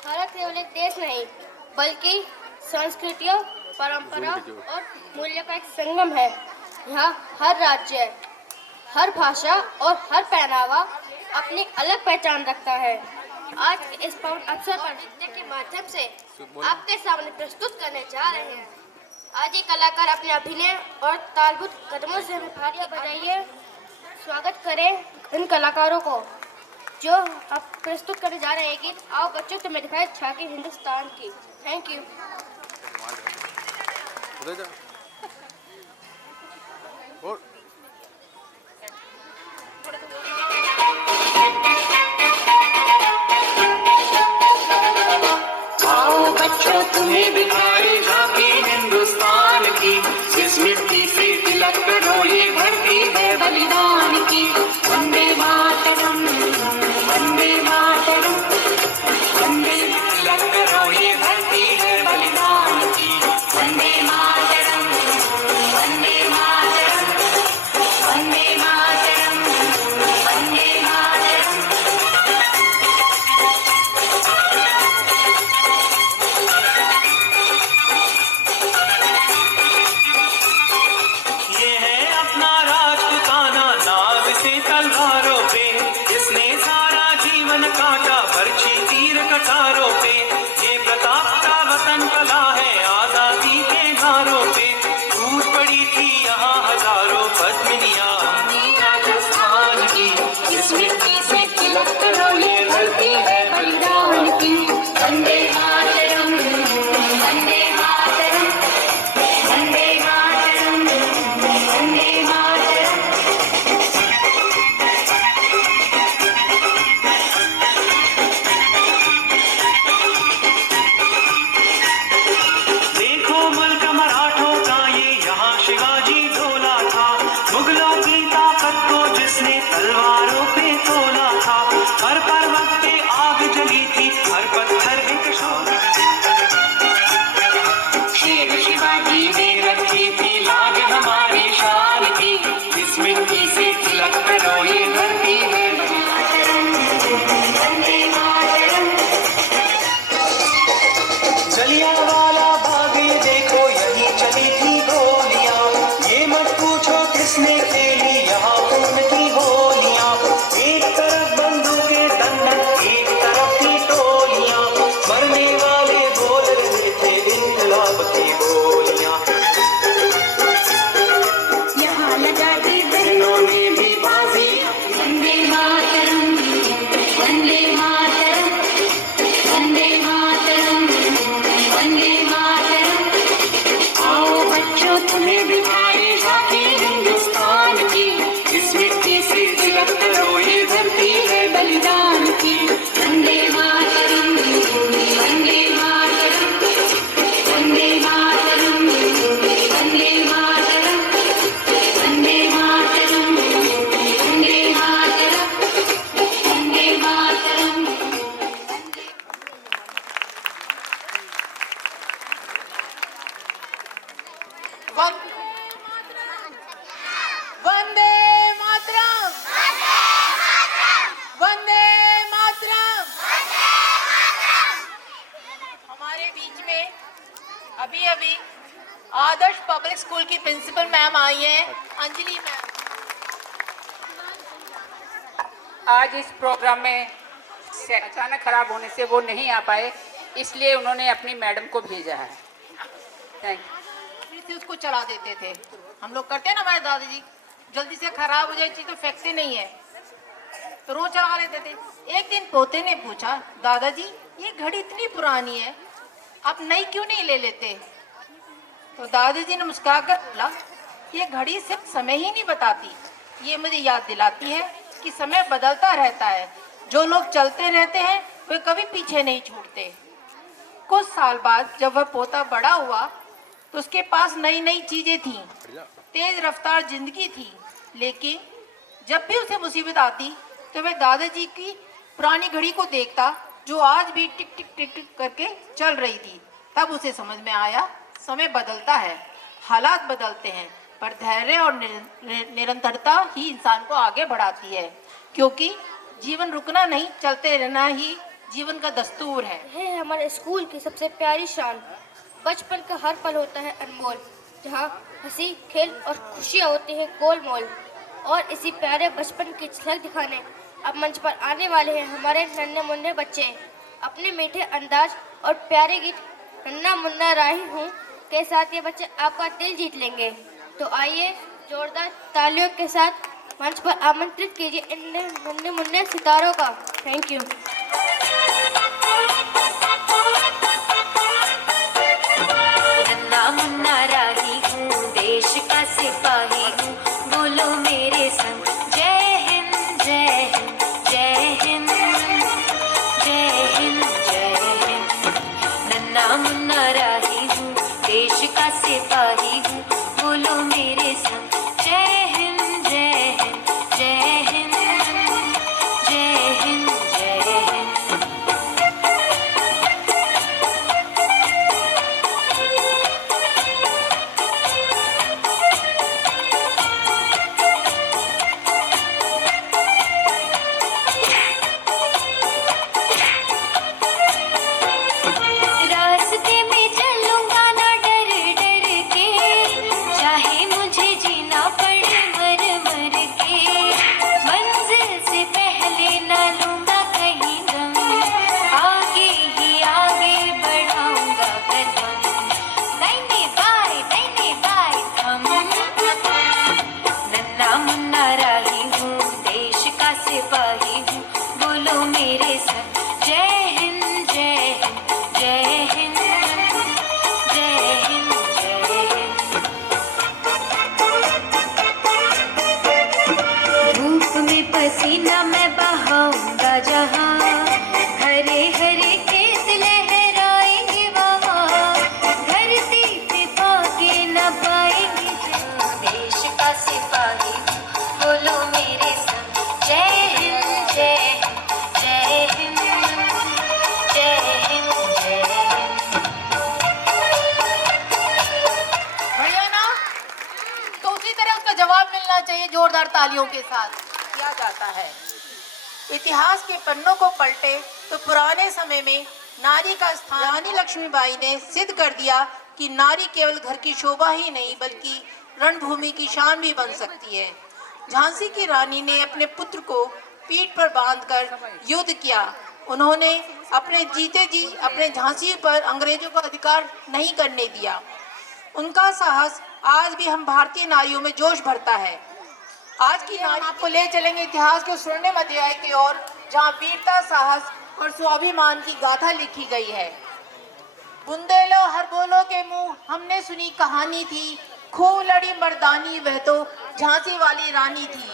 भारत केवल एक देश नहीं, बल्कि संस्कृतियों, परंपरा और मूल्य का एक संगम है। यहाँ हर राज्य, हर भाषा और हर पहनावा अपनी अलग पहचान रखता है। आज के इस पावन अवसर पर नृत्य के माध्यम से आपके सामने प्रस्तुत करने जा रहे हैं। आज ये कलाकार अपने अभिनय और तालबद्ध कदमों से हमें भारी बधाइए। स्वागत करें इन कलाकारों को जो आप प्रस्तुत करने जा रहे हैं गीत आओ बच्चों तुम्हें दिखाए झांकी हिंदुस्तान की। Thank you. आओ बच्चों तुम्हें दिखाए झांकी हिंदुस्तान की, जिस मिट्टी से तिलक करो ये धरती है बलिदान की। वंदे मातरम वंदे मातरम वंदे तिलक करो ये धरती है बलिदान की। वंदे मातरम वंदे मातरम वंदे मातरम वंदे मातरम। ये है अपना राजपूताना नाग से तलवारों पे, जिसने सारा जीवन काटा बरछी तीर कटारों पे। ये प्रताप का वतन कला है आजादी के नारों पे। टूट पड़ी थी यहाँ हजारों पद्मिनियां अपनी राजस्थान की, जिस मिट्टी से तिलक करो ये धरती है बलिदान की। वंदे मातरम वंदे मातरम वंदे मातरम वंदे मातरम। देखो मुल्क मराठों का ये यहाँ शिवाजी ढोला था, मुगलों की ताकत को जिसने तलवारों पे तोला था। हर पर्वत पे आग जली थी, हर पत्थर एक शोला। शेर शिवाजी ने रखी थी लाज हमारी शान की, इस मिट्टी से तिलक करो ये धरती है वंदे मातरम। जलियांवाला बाग ये देखो यहीं चली थी गोलियां, ये मत पूछो किसने खेली यहाँ खून की होलियां। एक तरफ बंदूकें दंडक एक तरफ थी टोलियां, मरने वाले बोल रहे थे इनकलाब की बोलियां। यहाँ लगा दी बहनों ने भी बाजी। वंदे मातरम वंदे मातरम वंदे मातरम वंदे मातरम। आओ बच्चों तुम्हें दिखाए झांकी हिंदुस्तान की, इस मिट्टी से तिलक करो ये धरती है बलिदान की। वंदे मातरम वंदे मातरम वंदे मातरम वंदे मातरम वंदे मातरम वंदे मातरम वंदे मातरम। वंदे मातरम वंदे मातरम। हमारे बीच में अभी अभी आदर्श पब्लिक स्कूल की प्रिंसिपल मैम आई हैं, अंजलि मैम। आज इस प्रोग्राम में से अचानक खराब होने से वो नहीं आ पाए, इसलिए उन्होंने अपनी मैडम को भेजा है। Thank you. फिर से उसको चला देते थे, हम लोग करते हैं ना हमारे दादाजी, जल्दी से खराब हो जाए चीज तो फेंकते नहीं है, तो रोज चला लेते थे। एक दिन पोते ने पूछा, दादाजी ये घड़ी इतनी पुरानी है, आप नई क्यों नहीं ले लेते? तो दादाजी ने मुस्कुराकर बोला, ये घड़ी सिर्फ समय ही नहीं बताती, ये मुझे याद दिलाती है कि समय बदलता रहता है। जो लोग चलते रहते हैं वे कभी पीछे नहीं छूटते। कुछ साल बाद जब वह पोता बड़ा हुआ तो उसके पास नई नई चीजें थीं, तेज रफ्तार जिंदगी थी, लेकिन जब भी उसे मुसीबत आती तो वह दादाजी की पुरानी घड़ी को देखता जो आज भी टिक टिक टिक टिक करके चल रही थी। तब उसे समझ में आया, समय बदलता है, हालात बदलते हैं, पर धैर्य और निरंतरता ही इंसान को आगे बढ़ाती है, क्योंकि जीवन रुकना नहीं, चलते रहना ही जीवन का दस्तूर है। यह हमारे स्कूल की सबसे प्यारी शान। बचपन का हर पल होता है अनमोल, जहाँ हंसी खेल और खुशियाँ होती हैं गोलमोल। और इसी प्यारे बचपन की झलक दिखाने अब मंच पर आने वाले हैं हमारे नन्हे मुन्ने बच्चे। अपने मीठे अंदाज और प्यारे गीत नन्ना मुन्ना राही हूँ के साथ ये बच्चे आपका दिल जीत लेंगे। तो आइए जोरदार तालियों के साथ मंच पर आमंत्रित कीजिए इन नन्हे मुन्ने सितारों का। Thank you. नन्ना मुन्ना राही हूँ, देश का सिपाही हूँ, बोलो मेरे संग जय हिंद जय हिंद जय हिंद जय हिंद जय हिंद। नन्ना मुन्ना राही हूँ, देश का सिपाही हूँ, बोलो मेरे संग जय हिंद जय हिंद जय हिंद जय हिंद जय हिंद। रास्ते में चलूंगा ना डर डर के, चाहे मुझे जीना पड़े मर मर के। मंजिल से पहले ना लूंगा कहीं दम, आगे ही आगे बढ़ाऊंगा कदम। दाहिने बाएं थम। नन्ना मुन्ना राही हूँ, देश का सिपाही हूँ, बोलो मेरे संग जय हिंद जय हिंद जय हिंद जय हिंद जय हिंद। धूप में पसीना मैं बहाऊंगा जहाँ, हरे हरे खेत लहराएंगे वहाँ। धरती पे पाके न पाएंगे जहाँ, देश का सिपाही बोलो मेरे संग जय हिंद जय हिंद जय हिंद जय हिंद। बढ़िया ना? तो उसी तरह उसका जवाब मिलना चाहिए जोरदार तालियों के साथ। किया जाता है। इतिहास के पन्नों को पलटे तो पुराने समय में नारी का स्थान रानी लक्ष्मीबाई ने सिद्ध कर दिया कि नारी केवल घर की शोभा ही नहीं बल्कि रणभूमि की शान भी बन सकती है। झांसी की रानी ने अपने पुत्र को पीठ पर बांधकर युद्ध किया। उन्होंने अपने जीते जी अपने झांसी पर अंग्रेजों का अधिकार नहीं करने दिया। उनका साहस आज भी हम भारतीय नारियों में जोश भरता है। आज की नारी आपको ले चलेंगे इतिहास के स्वर्णिम अध्याय की ओर, जहाँ वीरता, साहस और स्वाभिमान की गाथा लिखी गई है। बुंदेलो हर बोलो के मुंह हमने सुनी कहानी थी, खूब लड़ी मर्दानी वह तो झांसी वाली रानी थी।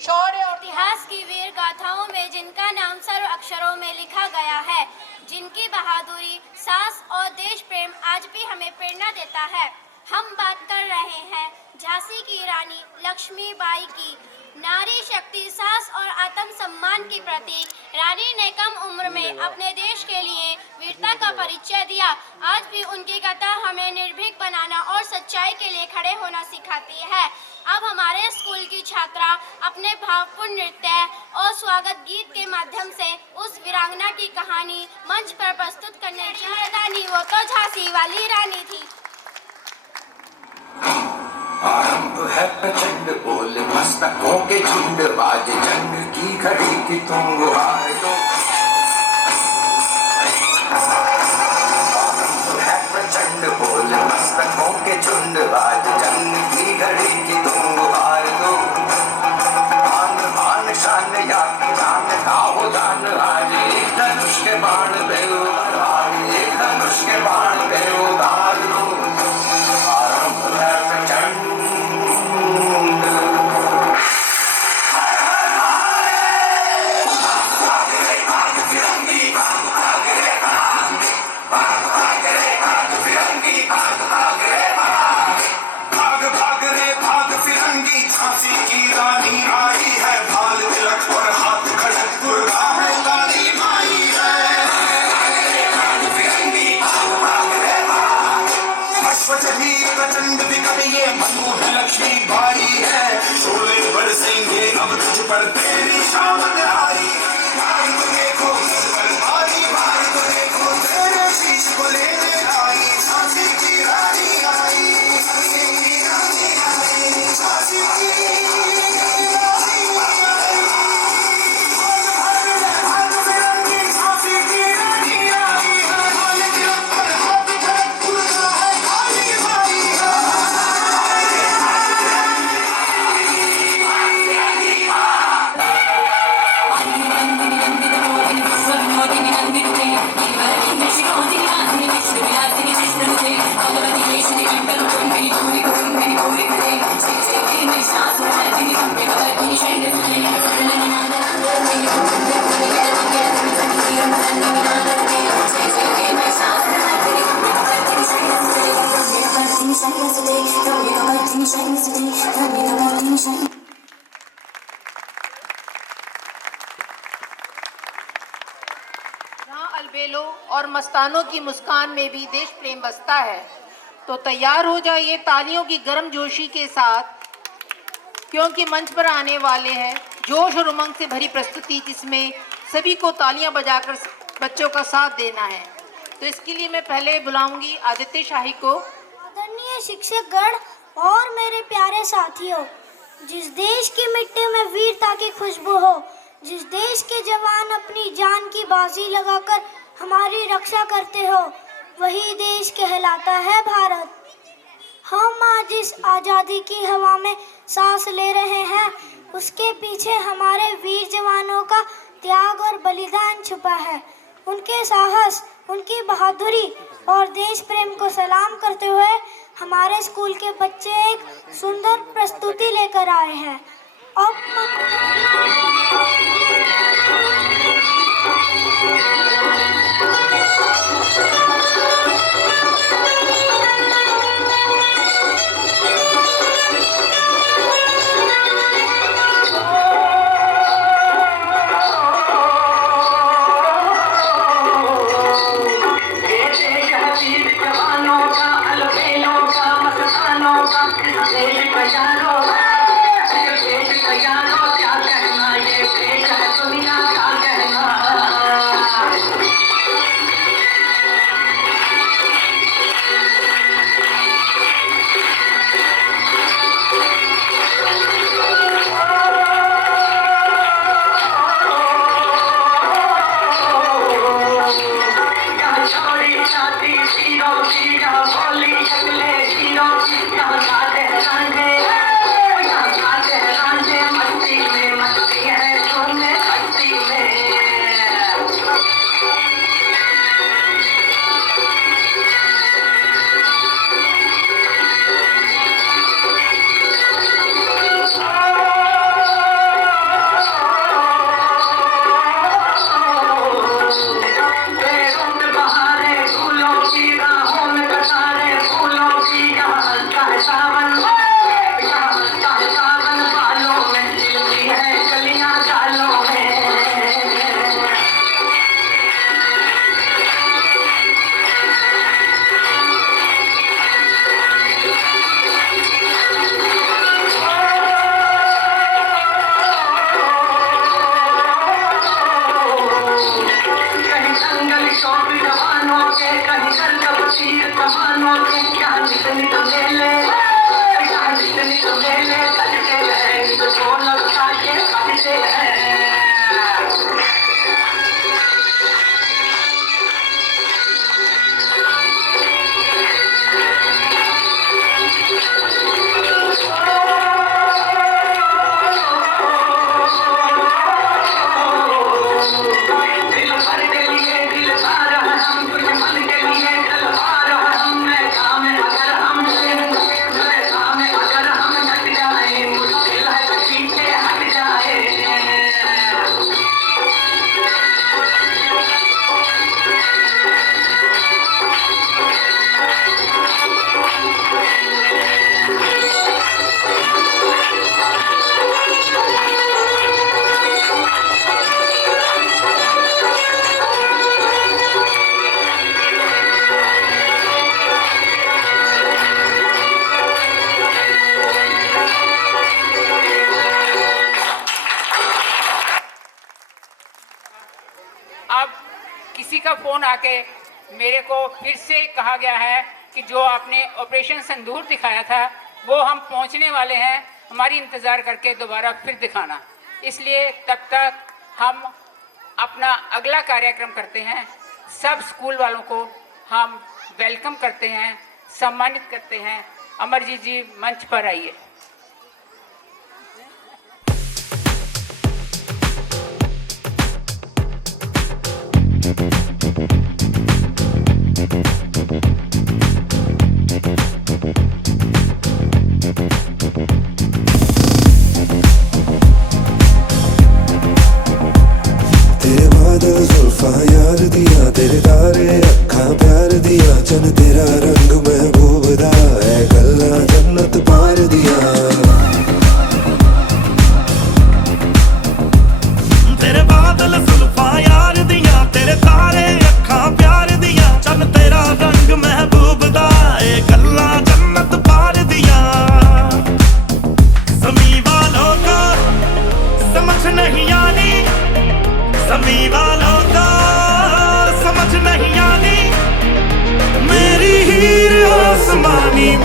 शौर्य और इतिहास की वीर गाथाओं में जिनका नाम सर्व अक्षरों में लिखा गया है, जिनकी बहादुरी, साहस और देश प्रेम आज भी हमें प्रेरणा देता है। हम बात कर रहे हैं झांसी की रानी लक्ष्मीबाई की। नारी शक्ति, साहस और आत्मसम्मान की प्रतीक रानी ने कम उम्र में अपने देश के लिए वीरता का परिचय दिया। आज भी उनकी गाथा हमें निर्भीक बनाना और सच्चाई के लिए खड़े होना सिखाती है। अब हमारे स्कूल की छात्रा अपने भावपूर्ण नृत्य और स्वागत गीत के माध्यम से उस वीरांगना की कहानी मंच पर प्रस्तुत करने जा रही हैं। वो तो झांसी वाली रानी थी। आरंभ है प्रचंड बोल मस्तकों के झुंड, बाज जंग की घड़ी की तुम गुहार दो। आरंभ है प्रचंड बोल मस्तकों के झुंड, बाज जंग की घड़ी की तुम गुहार दो। मान मान शान या जान का हो जान, आज एक धनुष के बाण पे उतार, एक धनुष के बाण पे उतार दो। आरंभ है प्रचंड जहाँ अलबेलों और मस्तानों की मुस्कान में भी देश प्रेम बसता है, तो तैयार हो जाइए तालियों की गर्मजोशी के साथ, क्योंकि मंच पर आने वाले हैं जोश और उमंग से भरी प्रस्तुति, जिसमें सभी को तालियां बजाकर बच्चों का साथ देना है। तो इसके लिए मैं पहले बुलाऊंगी आदित्य शाही को। आदरणीय शिक्षकगण और मेरे प्यारे साथियों, जिस देश की मिट्टी में वीरता की खुशबू हो, जिस देश के जवान अपनी जान की बाजी लगाकर हमारी रक्षा करते हो, वही देश कहलाता है भारत। हम आज इस आज़ादी की हवा में सांस ले रहे हैं, उसके पीछे हमारे वीर जवानों का त्याग और बलिदान छुपा है। उनके साहस, उनकी बहादुरी और देश प्रेम को सलाम करते हुए हमारे स्कूल के बच्चे एक सुंदर प्रस्तुति लेकर आए हैं। किसी का फ़ोन आके मेरे को फिर से कहा गया है कि जो आपने ऑपरेशन संदूर दिखाया था वो हम पहुंचने वाले हैं, हमारी इंतज़ार करके दोबारा फिर दिखाना। इसलिए तब तक हम अपना अगला कार्यक्रम करते हैं। सब स्कूल वालों को हम वेलकम करते हैं, सम्मानित करते हैं। अमरजीत जी मंच पर आइए। यार दिया तेरे तारे अखा प्यार दिया चन तेरा रंग महबूब दा है गल्ला जन्नत पार दिया।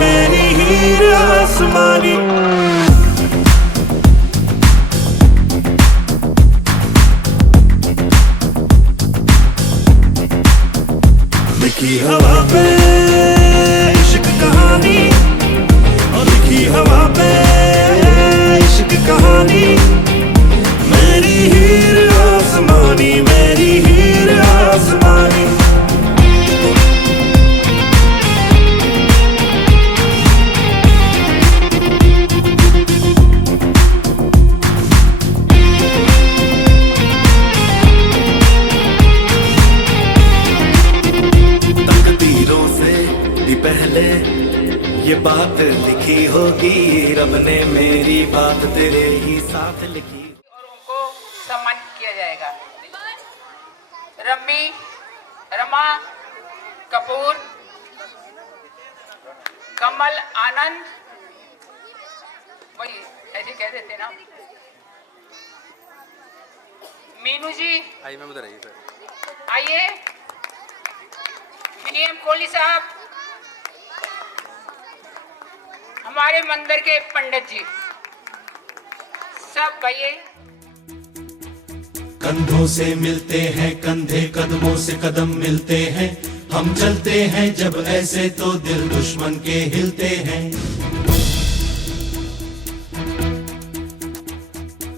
मेरी हीर आसमानी। लिखी हवा पे इश्क कहानी, और लिखी हवा पे इश्क कहानी। मेरी हीर आसमानी, मेरी हीर आसमानी। तकदीरों से भी पहले ये बात लिखी होगी, रब ने मेरी बात तेरे ही साथ लिखी। और उनको सम्मानित किया जाएगा। रमा कपूर, कमल आनंद, वही ऐसे कह देते ना। मीनू जी आइए मैम, उधर आइए सर। आइए। विनियम कोहली साहब, हमारे मंदिर के पंडित जी, सब आइए। कंधों से मिलते हैं कंधे, कदमों से कदम मिलते हैं, हम चलते हैं जब ऐसे तो दिल दुश्मन के हिलते हैं।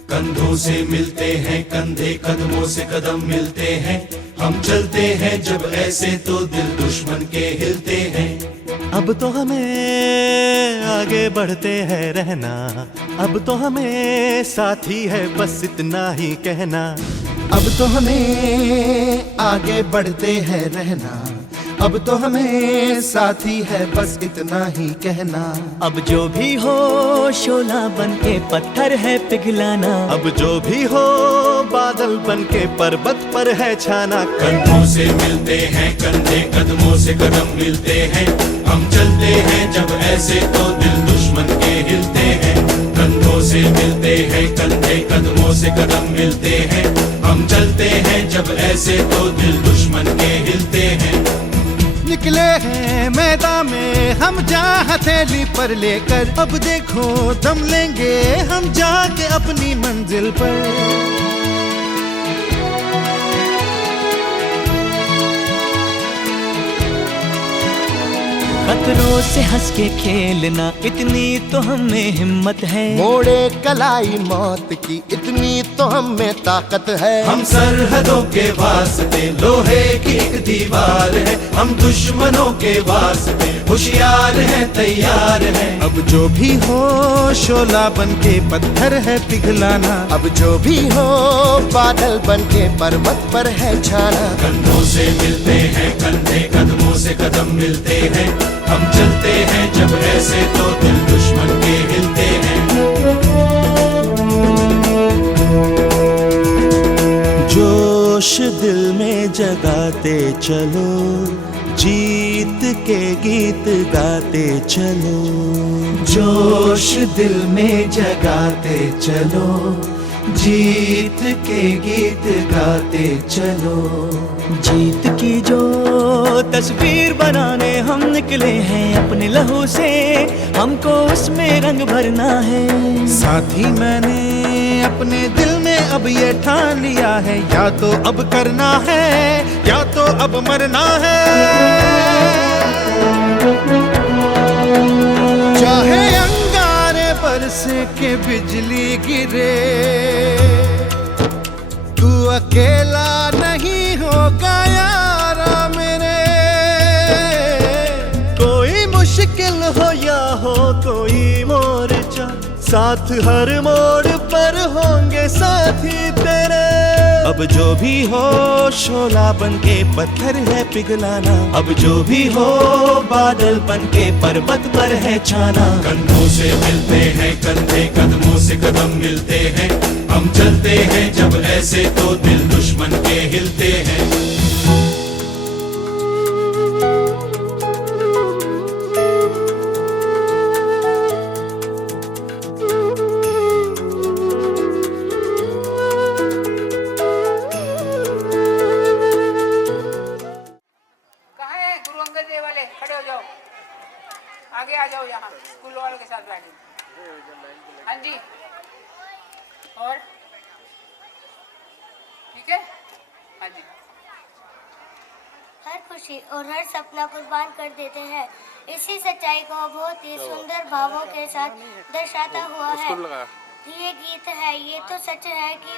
कंधों से मिलते हैं कंधे, कदमों से कदम मिलते हैं, हम चलते हैं जब ऐसे तो दिल दुश्मन के हिलते हैं। अब तो हमें आगे बढ़ते हैं रहना, अब तो हमें साथी है बस इतना ही कहना। अब तो हमें आगे बढ़ते हैं रहना, अब तो हमें साथी है बस इतना ही कहना। अब जो भी हो शोला बन के पत्थर है पिघलाना, अब जो भी हो बादल बन के पर्वत पर है छाना। कंधों से मिलते हैं कंधे, कदमों से कदम मिलते हैं, हम चलते हैं जब ऐसे तो दिल दुश्मन के हिलते हैं। कंधों से मिलते हैं कंधे, कदमों से कदम मिलते हैं, हम चलते हैं जब ऐसे तो दिल दुश्मन के हिलते हैं। निकले हैं मैदान में हम जहाँ हथेली पर लेकर, अब देखो दम लेंगे हम जाके अपनी मंजिल पर। खतरों से हंस के खेलना, इतनी तो हमें हिम्मत है। मोड़े कलाई मौत की, इतनी तो हमें ताकत है। हम सरहदों के वास्ते लोहे की एक दीवार है, हम दुश्मनों के वास्ते होशियार हैं तैयार हैं। अब जो भी हो शोला बन के पत्थर है पिघलाना, अब जो भी हो बादल बन के पर्वत पर है छाना। कंधों से मिलते हैं कंधे, कदमों से कदम मिलते हैं, हम चलते हैं जब ऐसे तो दिल दुश्मन के हिलते हैं। जोश दिल में जगाते चलो, जीत के गीत गाते चलो। जोश दिल में जगाते चलो, जीत के गीत गाते चलो। जीत की जो तस्वीर बनाने हम निकले हैं अपने लहू से, हमको उसमें रंग भरना है। साथी मैंने अपने दिल में अब ये ठान लिया है, या तो अब करना है या तो अब मरना है। चाहे अंगारे बरसे के बिजली गिरे, तू अकेला नहीं होगा यारा मेरे। कोई मुश्किल हो या हो कोई मोर्चा, साथ हर मोड़ पर होंगे साथी तेरे। अब जो भी हो शोला बन के पत्थर है पिघलाना, अब जो भी हो बादल बन के पर्वत पर है छाना। कंधों से मिलते हैं कंधे, कदमों से कदम मिलते हैं, हम चलते हैं जब ऐसे तो दिल दुश्मन के हिलते हैं। कहाँ है गुरु अंगद देव वाले? खड़े हो जाओ, आगे आ जाओ ठीक है? हाँ जी। हर खुशी और हर सपना कुर्बान कर देते हैं। इसी सच्चाई को बहुत ही सुंदर भावों के साथ दर्शाता हुआ है ये गीत है। ये तो सच है कि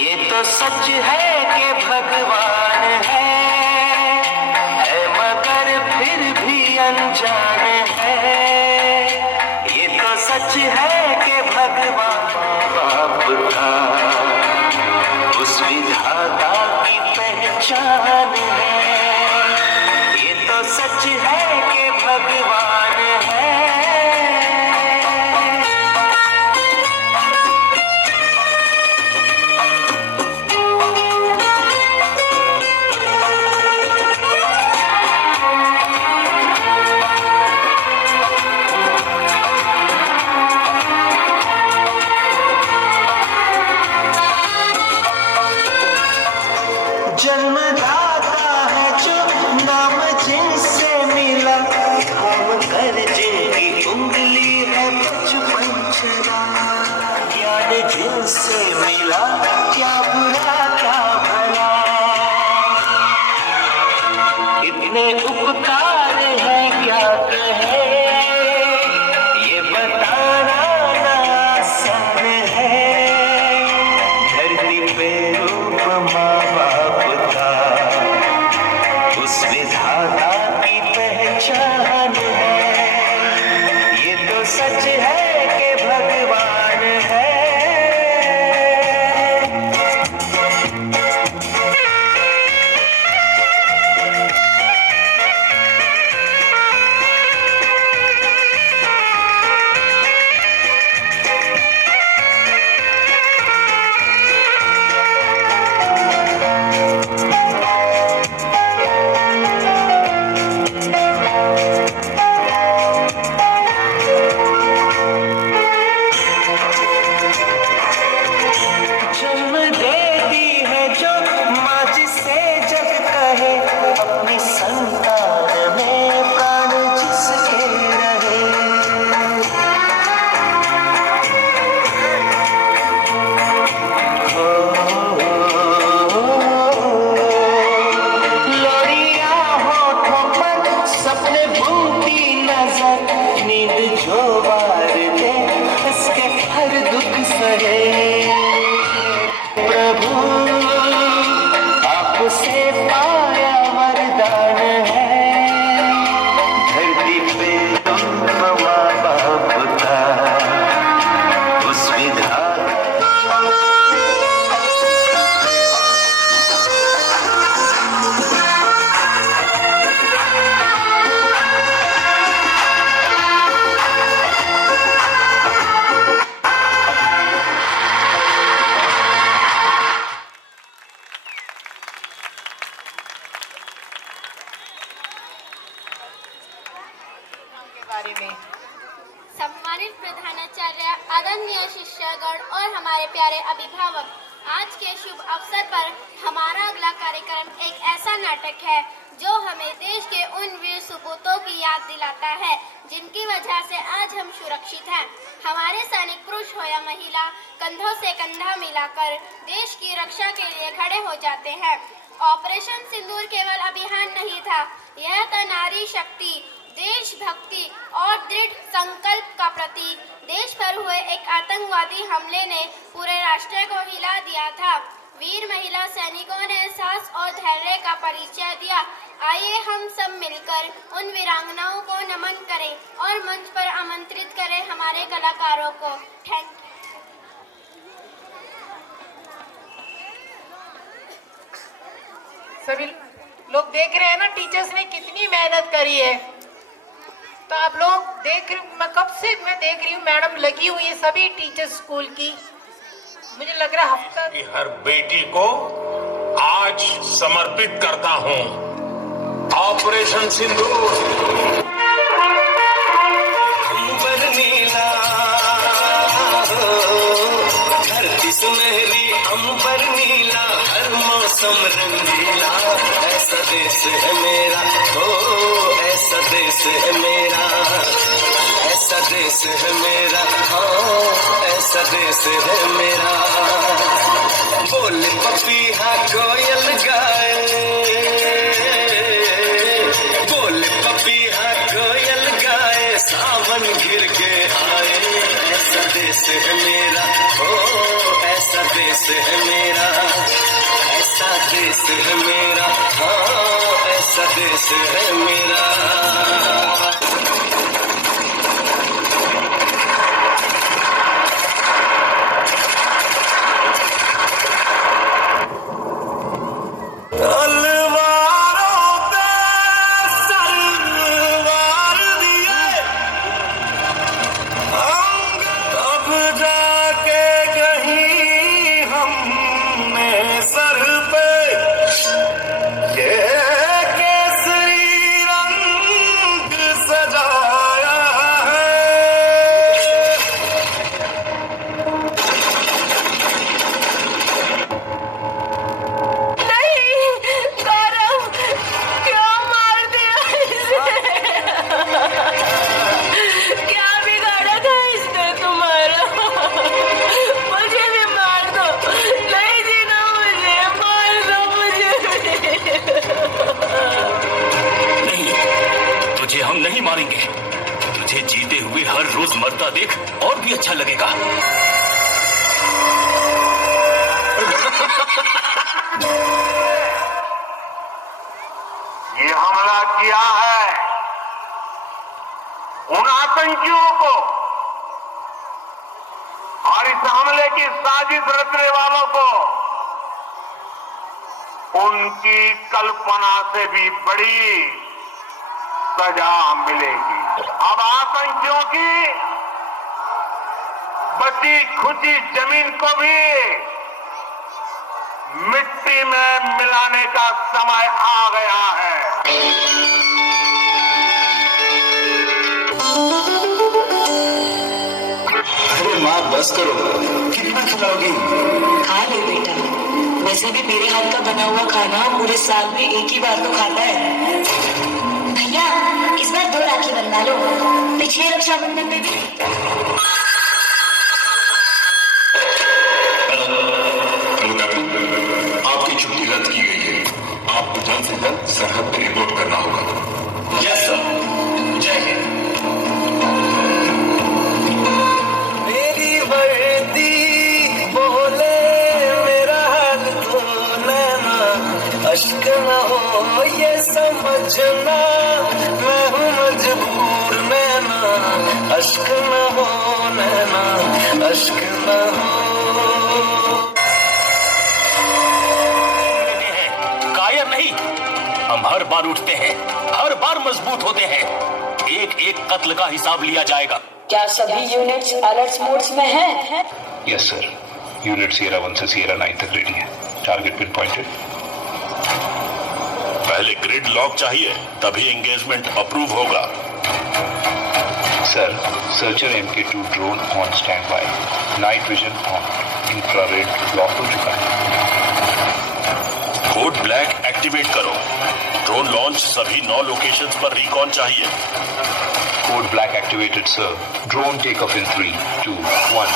ये तो सच है कि भगवान है मगर फिर भी अनजान है। ये तो सच है कि भगवान बाप था उस विधाता की पहचान है। ये तो सच है कि भगवान है। जन्मदाता है जो नाम जिनसे मिला हम कर जिनकी उंगली है बचपन चला। ज्ञान जिनसे मिला क्या बुरा क्या भला। इतने उपकार है क्या कहे ये बताना ना आसान है। धरती पे रूप माँ बाप था उस विधाता की पहचान है। ये तो सच है कि भगवान है। जन्म देती है जो माँ जिसे जग कहे अपनी संतान में प्राण जिसके रहे। लोरिया होठों पर सपने बुनती नजर नींद जो वार दे उसके हर दुख सहे। प्रभु आपसे पाया वरदान है। धरती पे तुम माँ बाप था उस विधाता। सम्मानित प्रधानाचार्य, आदरणीय शिष्यगण और हमारे प्यारे अभिभावक, आज के शुभ अवसर पर हमारा अगला कार्यक्रम एक ऐसा नाटक है जो हमें देश के उन वीर सपूतों की याद दिलाता है जिनकी वजह से आज हम सुरक्षित हैं। हमारे सैनिक पुरुष हो या महिला कंधों से कंधा मिलाकर देश की रक्षा के लिए खड़े हो जाते हैं। ऑपरेशन सिंदूर केवल अभियान नहीं था, यह था नारी शक्ति, देशभक्ति और दृढ़ संकल्प का प्रतीक। देश पर हुए एक आतंकवादी हमले ने पूरे राष्ट्र को हिला दिया था। वीर महिला सैनिकों ने साहस और धैर्य का परिचय दिया। आइए हम सब मिलकर उन वीरांगनाओं को नमन करें और मंच पर आमंत्रित करें हमारे कलाकारों को। Thank you. सभी लोग देख रहे हैं ना टीचर्स ने कितनी मेहनत करी है। तो आप लोग देख रहे, मैं कब से मैं देख रही हूँ मैडम लगी हुई है सभी टीचर्स स्कूल की। मुझे लग रहा हफ्ता हर बेटी को आज समर्पित करता हूँ। ऑपरेशन सिंदूर। अंबर नीला धरती सुनहरी अंबर नीला मौसम रंगीला, ऐसा देश है मेरा, ओ ऐसा देश है मेरा, ऐसा देश है मेरा, हाँ ऐसा देश है मेरा। बोले पपीहा कोयल गाए, बोले पपीहा कोयल गाए, सावन गिर के आए, ऐसा देश है मेरा, ओ ऐसा देश है मेरा, ऐसा देश है मेरा, हाँ ऐसा देश है मेरा। नहीं मारेंगे, तुझे जीते हुए हर रोज मरता देख और भी अच्छा लगेगा। ये हमला किया है उन आतंकियों को और इस हमले की साजिश रचने वालों को उनकी कल्पना से भी बड़ी सजा मिलेगी। अब आतंकियों की बची खुची जमीन को भी मिट्टी में मिलाने का समय आ गया है। अरे माँ बस करो, कितना खिलाओगी? खा ले बेटा, वैसे भी मेरे हाथ का बना हुआ खाना पूरे साल में एक ही बार तो खाता है। भैया इस बार 2 राखी बनवा लो, पिछले रक्षाबंधन में भी। आपकी छुट्टी रद्द की गई है, आपको जल्द से जल्द सरहद पर रिपोर्ट करना होगा। यस सर, जय हिंद। मेरी वर्दी बोले मेरा हाल तो नैना, अश्क न हो ये समझना, मैं हूँ मजबूर नैना, अश्क न हो नैना, अश्क न हो। नहीं, हम हर बार उठते हैं, हर बार मजबूत होते हैं, एक एक कत्ल का हिसाब लिया जाएगा। क्या सभी यूनिट्स अलर्ट मोड्स में हैं? यस सर, यूनिट Sierra 1 से Sierra 9 तक रेडी है। Target pinpointed. पहले ग्रिड लॉक चाहिए, तभी एंगेजमेंट अप्रूव होगा। Sir, searcher MK2 drone on stand by, night vision on, infrared lock हो चुका है। कोड ब्लैक एक्टिवेट करो, ड्रोन लॉन्च सभी 9 लोकेशंस पर रिकॉन चाहिए। Code black activated sir, drone take off in 3, 2, 1।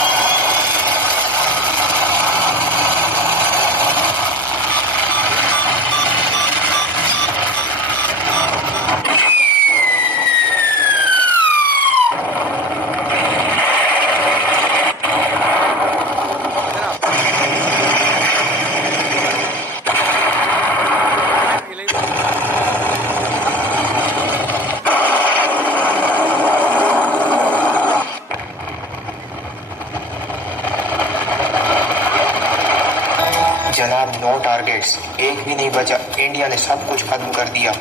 जनाब, 9 टारगेट्स, एक भी नहीं बचा। इंडिया ने सब कुछ खत्म कर दिया।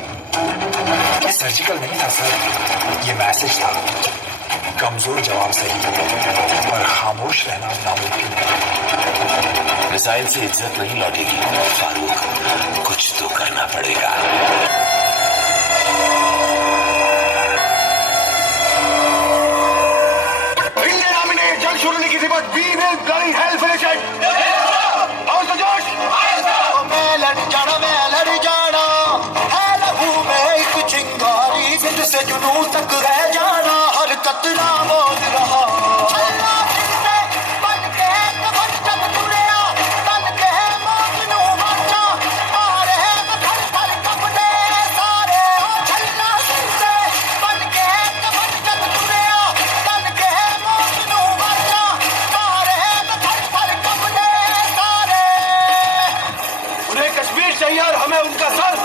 ये सर्जिकल नहीं था सर, ये मैसेज था। कमजोर जवाब सही, पर खामोश रहना नामुमकिन है। मिसाइल से इज्जत नहीं लौटेगी फारूक, कुछ तो करना पड़ेगा। इंडियन आर्मी ने जंग शुरू नहीं की थी, but we will bloody hell finish it. और तो जोश, मैं लड़ वीर चाहिए और हमें उनका सर।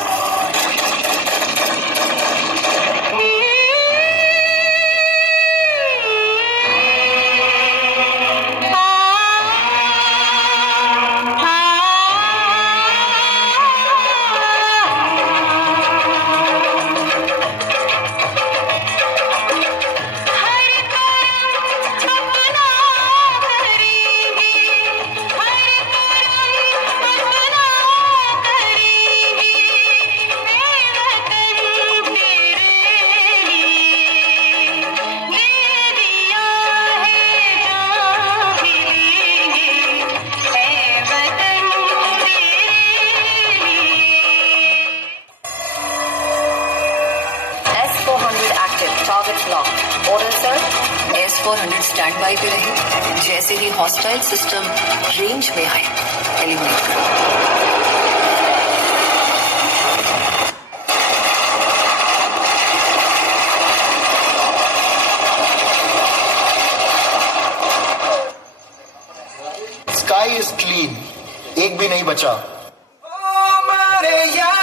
S-400 स्टैंड बाई पे रहे, जैसे ही हॉस्टाइल सिस्टम रेंज में आए एलिमिनेट करो। स्काई इज क्लीन, एक भी नहीं बचा। मारे या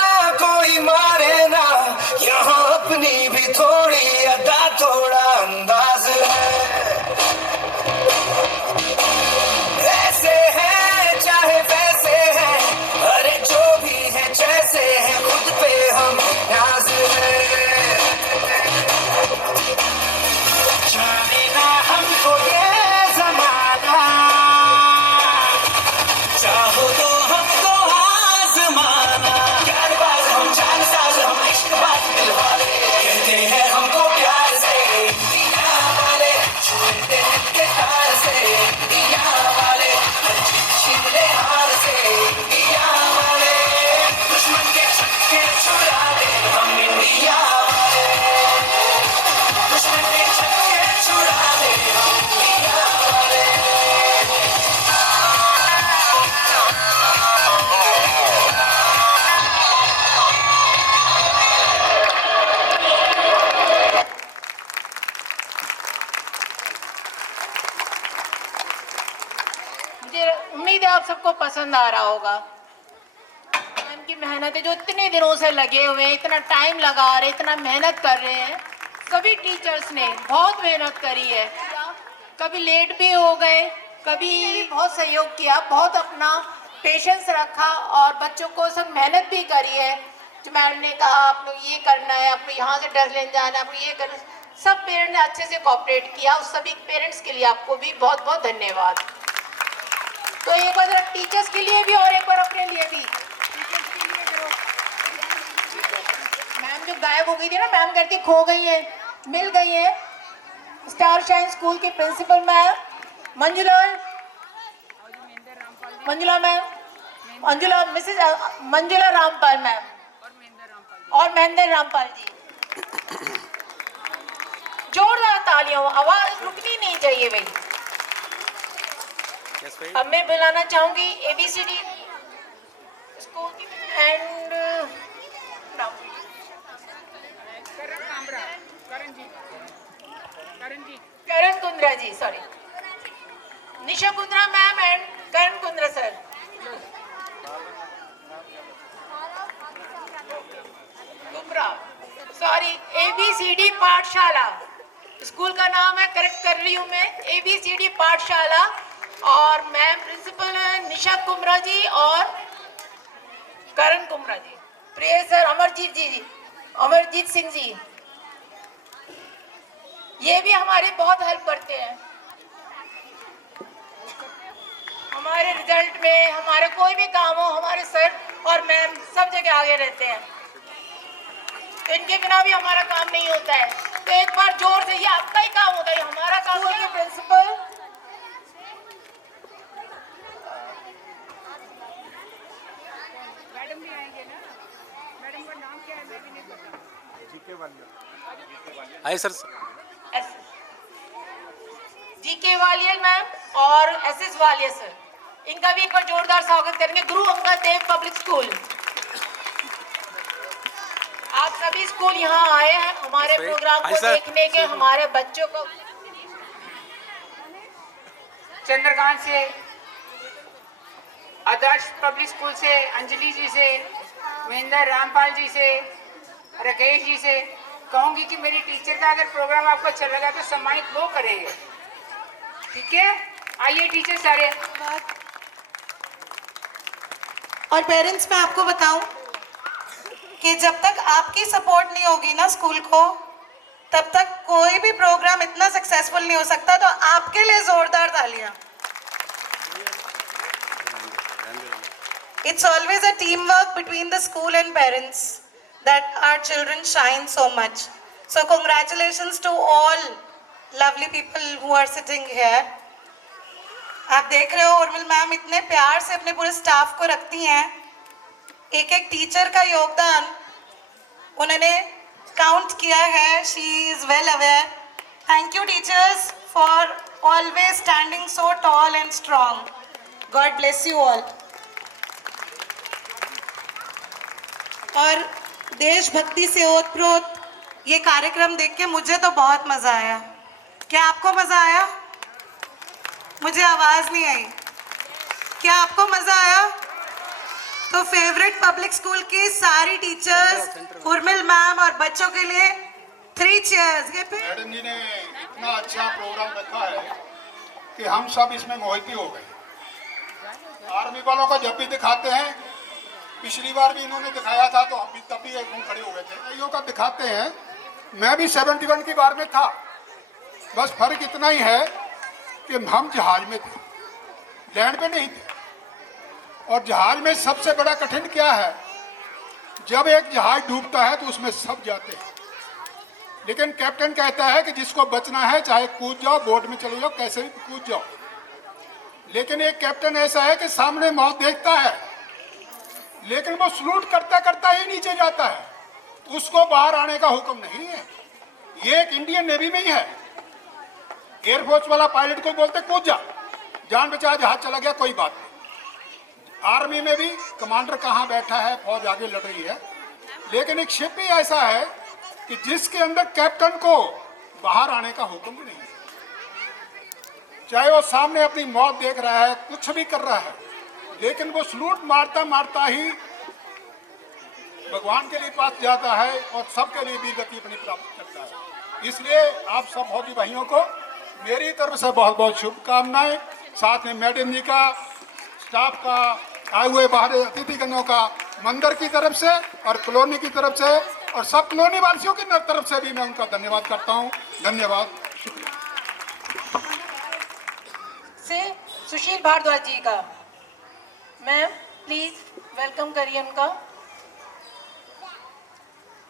कोई मारे ना, यहाँ अपनी भी थोड़ी अदा थोड़ा अंदाज है। ऐसे हैं चाहे वैसे हैं, अरे जो भी है जैसे है, खुद पे हम नाज है। जाने ना हमको ये जमाना, चाहो तो हमको आजमाना। प्यारबाज हम, जानसाज हम, इश्कबाज दिलवाले, कहते हैं हमको प्यार से दिया वाले, छूते हैं प्यार से दिया वाले, हर चीज छीन ले हार से दिया वाले, दुश्मन के छक्के छुड़ा दे हम इंडिया वाले, दुश्मन के छक्के छुड़ा दे हम इंडिया वाले। मुझे उम्मीद है आप सबको पसंद आ रहा होगा। इनकी मेहनत है जो इतने दिनों से लगे हुए हैं, इतना टाइम लगा रहे, इतना मेहनत कर रहे हैं। सभी टीचर्स ने बहुत मेहनत करी है, कभी लेट भी हो गए, कभी बहुत सहयोग किया, बहुत अपना पेशेंस रखा और बच्चों को सब मेहनत भी करी है। जो मैम ने कहा आप लोग ये करना है, आपको यहाँ से ड्रेस लेने जाना है, आपको ये करना है, सब पेरेंट्स ने अच्छे से कोऑपरेट किया। उस सभी पेरेंट्स के लिए आपको भी बहुत बहुत धन्यवाद। तो एक बार टीचर्स के लिए भी और एक बार अपने लिए भी। मैम जो गायब हो गई थी ना, मैम कहती खो गई है, मिल गई है। स्टार शाइन स्कूल की principal ma'am Manjula Mrs Manjula Rampal ma'am और महेंद्र रामपाल जी। जोरदार तालियों, आवाज रुकनी नहीं चाहिए भाई। अब मैं बुलाना चाहूंगी ABCD स्कूल की and Karan Kundra ji, sorry Nisha Kundra ma'am and Karan Kundra sir. Kundra sorry, ABCD पाठशाला स्कूल का नाम है, करेक्ट कर रही हूँ मैं, ABCD पाठशाला। और मैम प्रिंसिपल है निशा कुमरा जी और करण कुमरा जी। प्रिय सर अमरजीत सिंह जी, ये भी हमारे बहुत हेल्प करते हैं। हमारे रिजल्ट में, हमारे कोई भी काम हो, हमारे सर और मैम सब जगह आगे रहते हैं। तो इनके बिना भी हमारा काम नहीं होता है। तो एक बार जोर से, ये आपका ही काम होता है, हमारा काम होता है। प्रिंसिपल मैडम भी आएंगे ना, मैडम का नाम क्या है मैं भी नहीं पता। जीके वालिया आए सर, जीके वालिया मैम और SS वालिया सर, इनका भी एक बार जोरदार स्वागत करेंगे। गुरु अंगद देव पब्लिक स्कूल, आप सभी स्कूल यहाँ आए हैं हमारे प्रोग्राम को देखने के, हमारे बच्चों को। चंद्रकांत से आदर्श पब्लिक स्कूल से अंजलि जी से, महेंद्र रामपाल जी से, राकेश जी से कहूंगी कि मेरी टीचर का अगर प्रोग्राम आपको अच्छा लगा तो सम्मानित वो करेंगे। ठीक है, आइए टीचर सारे। और पेरेंट्स, मैं आपको बताऊं कि जब तक आपकी सपोर्ट नहीं होगी ना स्कूल को, तब तक कोई भी प्रोग्राम इतना सक्सेसफुल नहीं हो सकता। तो आपके लिए जोरदार तालियां। It's always a teamwork between the school and parents that our children shine so much. So congratulations to all lovely people who are sitting here. आप देख रहे हो उर्मिल मैम इतने प्यार से अपने पूरे स्टाफ को रखती हैं। एक एक टीचर का योगदान उन्होंने काउंट किया है। She is well aware. Thank you teachers for always standing so tall and strong. God bless you all. और देशभक्ति से ओतप्रोत ये कार्यक्रम देख के मुझे तो बहुत मजा आया। क्या आपको मजा आया? मुझे आवाज नहीं आई। क्या आपको मजा आया? तो फेवरेट पब्लिक स्कूल की सारी टीचर्स, उर्मिल मैम और बच्चों के लिए 3 चेयर्स। मैडम जी ने इतना अच्छा प्रोग्राम रखा है कि हम सब इसमें मोहित हो गए। आर्मी वालों का जब भी दिखाते हैं, पिछली बार भी इन्होंने दिखाया था तो हम भी तब भी एकदम खड़े हो गए थे। ईओ का दिखाते हैं, मैं भी 71 की बार में था। बस फर्क इतना ही है कि हम जहाज में थे, लैंड पे नहीं थे। और जहाज में सबसे बड़ा कठिन क्या है? जब एक जहाज डूबता है तो उसमें सब जाते हैं, लेकिन कैप्टन कहता है कि जिसको बचना है चाहे कूद जाओ, बोट में चले जाओ, कैसे भी कूद जाओ। लेकिन एक कैप्टन ऐसा है कि सामने मौत देखता है, लेकिन वो सलूट करता करता ही नीचे जाता है, उसको बाहर आने का हुक्म नहीं है। ये एक इंडियन नेवी में ही है। एयरफोर्स वाला पायलट को बोलते कूद जा, जान बचा, जहाज चला गया, कोई बात नहीं। आर्मी में भी कमांडर कहाँ बैठा है, फौज आगे लड़ रही है, लेकिन एक शिप ही ऐसा है कि जिसके अंदर कैप्टन को बाहर आने का हुक्म नहीं है। चाहे वो सामने अपनी मौत देख रहा है, कुछ भी कर रहा है, लेकिन वो सलूट मारता मारता ही भगवान के लिए पास जाता है और सबके लिए भी गति अपनी प्राप्त करता है। इसलिए आप सब फौजी भाइयों को मेरी तरफ से बहुत बहुत शुभकामनाएं, साथ में मैडम जी का, स्टाफ का, आए हुए बाहर अतिथिगणों का, मंदिर की तरफ से और कॉलोनी की तरफ से और सब कॉलोनी वासियों की तरफ से भी मैं उनका धन्यवाद करता हूं। धन्यवाद, शुक्रिया। से सुशील भारद्वाज जी का मैम प्लीज वेलकम करिए उनका।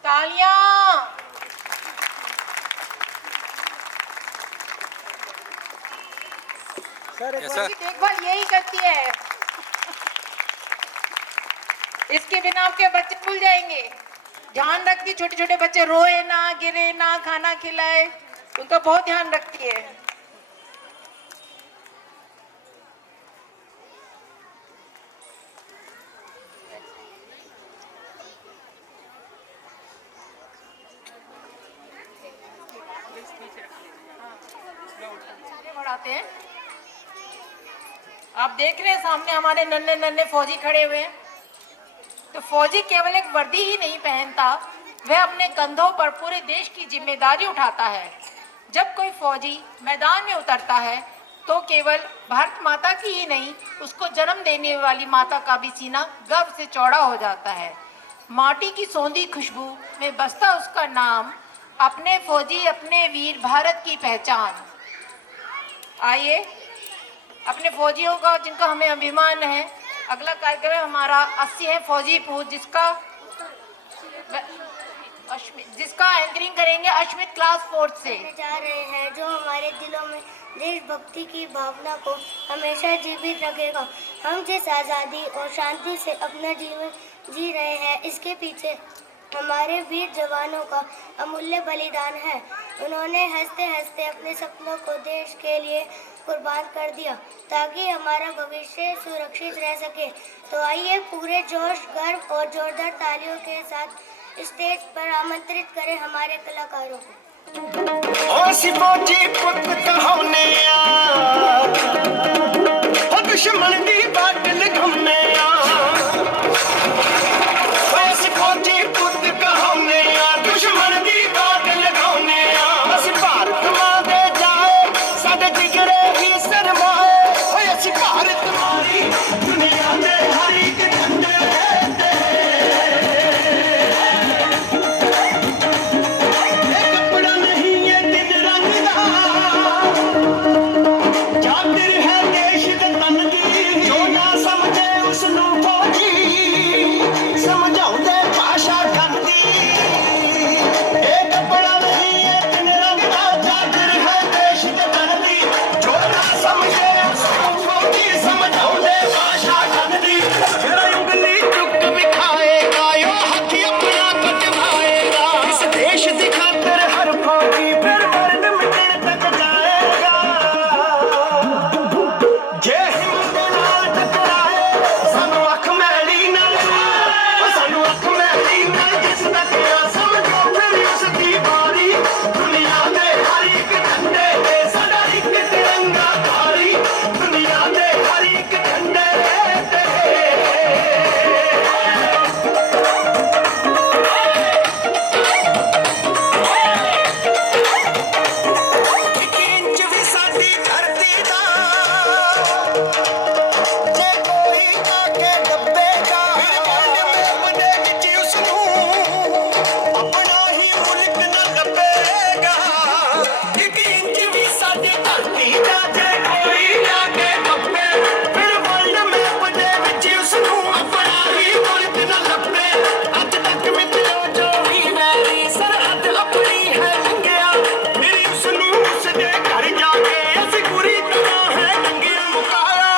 तालियां। देखभाल यही करती है, इसके बिना आपके बच्चे भूल जाएंगे। ध्यान रखती, छोटे छोटे बच्चे रोए ना, गिरे ना, खाना खिलाए, उनका बहुत ध्यान रखती है। बढ़ाते हैं। आप देख रहे हैं सामने हमारे नन्हे नन्हे फौजी खड़े हुए हैं। तो फौजी केवल एक वर्दी ही नहीं पहनता, वह अपने कंधों पर पूरे देश की जिम्मेदारी उठाता है। जब कोई फौजी मैदान में उतरता है तो केवल भारत माता की ही नहीं, उसको जन्म देने वाली माता का भी सीना गर्व से चौड़ा हो जाता है। माटी की सौंधी खुशबू में बसता उसका नाम, अपने फौजी अपने वीर भारत की पहचान। आइए अपने फौजियों का, जिनका हमें अभिमान है, अगला कार्यक्रम हमारा 80 है फौजी पूज, जिसका एंकरिंग करेंगे अश्मित क्लास 4 से। जा रहे हैं जो हमारे दिलों में देशभक्ति की भावना को हमेशा जीवित रखेगा। हम जिस आज़ादी और शांति से अपना जीवन जी रहे हैं, इसके पीछे हमारे वीर जवानों का अमूल्य बलिदान है। उन्होंने हंसते हंसते अपने सपनों को देश के लिए कुर्बान कर दिया ताकि हमारा भविष्य सुरक्षित रह सके। तो आइए पूरे जोश, गर्व और जोरदार तालियों के साथ स्टेज पर आमंत्रित करें हमारे कलाकारों को। दुश्मन दी बाट लगाउने वैसे खोजी पुत कहाउने दुश्मन दी बाट लगाउने असी भारत मां दे जाए साडे जिगरे ही शर्माए असी भारत मारी दुनिया दे हर एक झंडे ते कपड़ा नहीं ये दिन रंग दा जातिर है देश दे तन दी जो ना समझे उसनू फौजी समझाउंदे भाषा ठंडी ये कपड़ा नहीं ये दिन रंग दा जातिर है देश दे तन दी जो ना समझे उसनू फौजी समझाउंदे भाषा ठंडी मेरा उंगली चुक विखाएगा यो हाथी अपना कटवाएगा इस देश दी खातिर हर फौजी फिर मरण मिटन तक जाएगा जे हिम्मत नाल टकराए सानू अख मैली नाल सानू अख मैली नाल जिस तक समझो फिर उस दी बारी दुनिया दे हर एक झंडे ते साडा एक तिरंगा धारी दुनिया दे हर एक झंडे ते एक इंच भी साडी धरती दा जे कोई आके दबेगा वर्ल्ड मैप दे विच उसनू अपना ही मुल्क न लभेगा एक इंच भी साडी धरती दा जे कोई आके दबे फिर वर्ल्ड मैप दे विच उसनू अपना ही मुल्क न लभे अज तक मित्रो जो भी वैरी सरहद अपनी है लंघिया फिर उसनू उसदे घर जाके असीं पूरी तरह है डंगिया मुकाया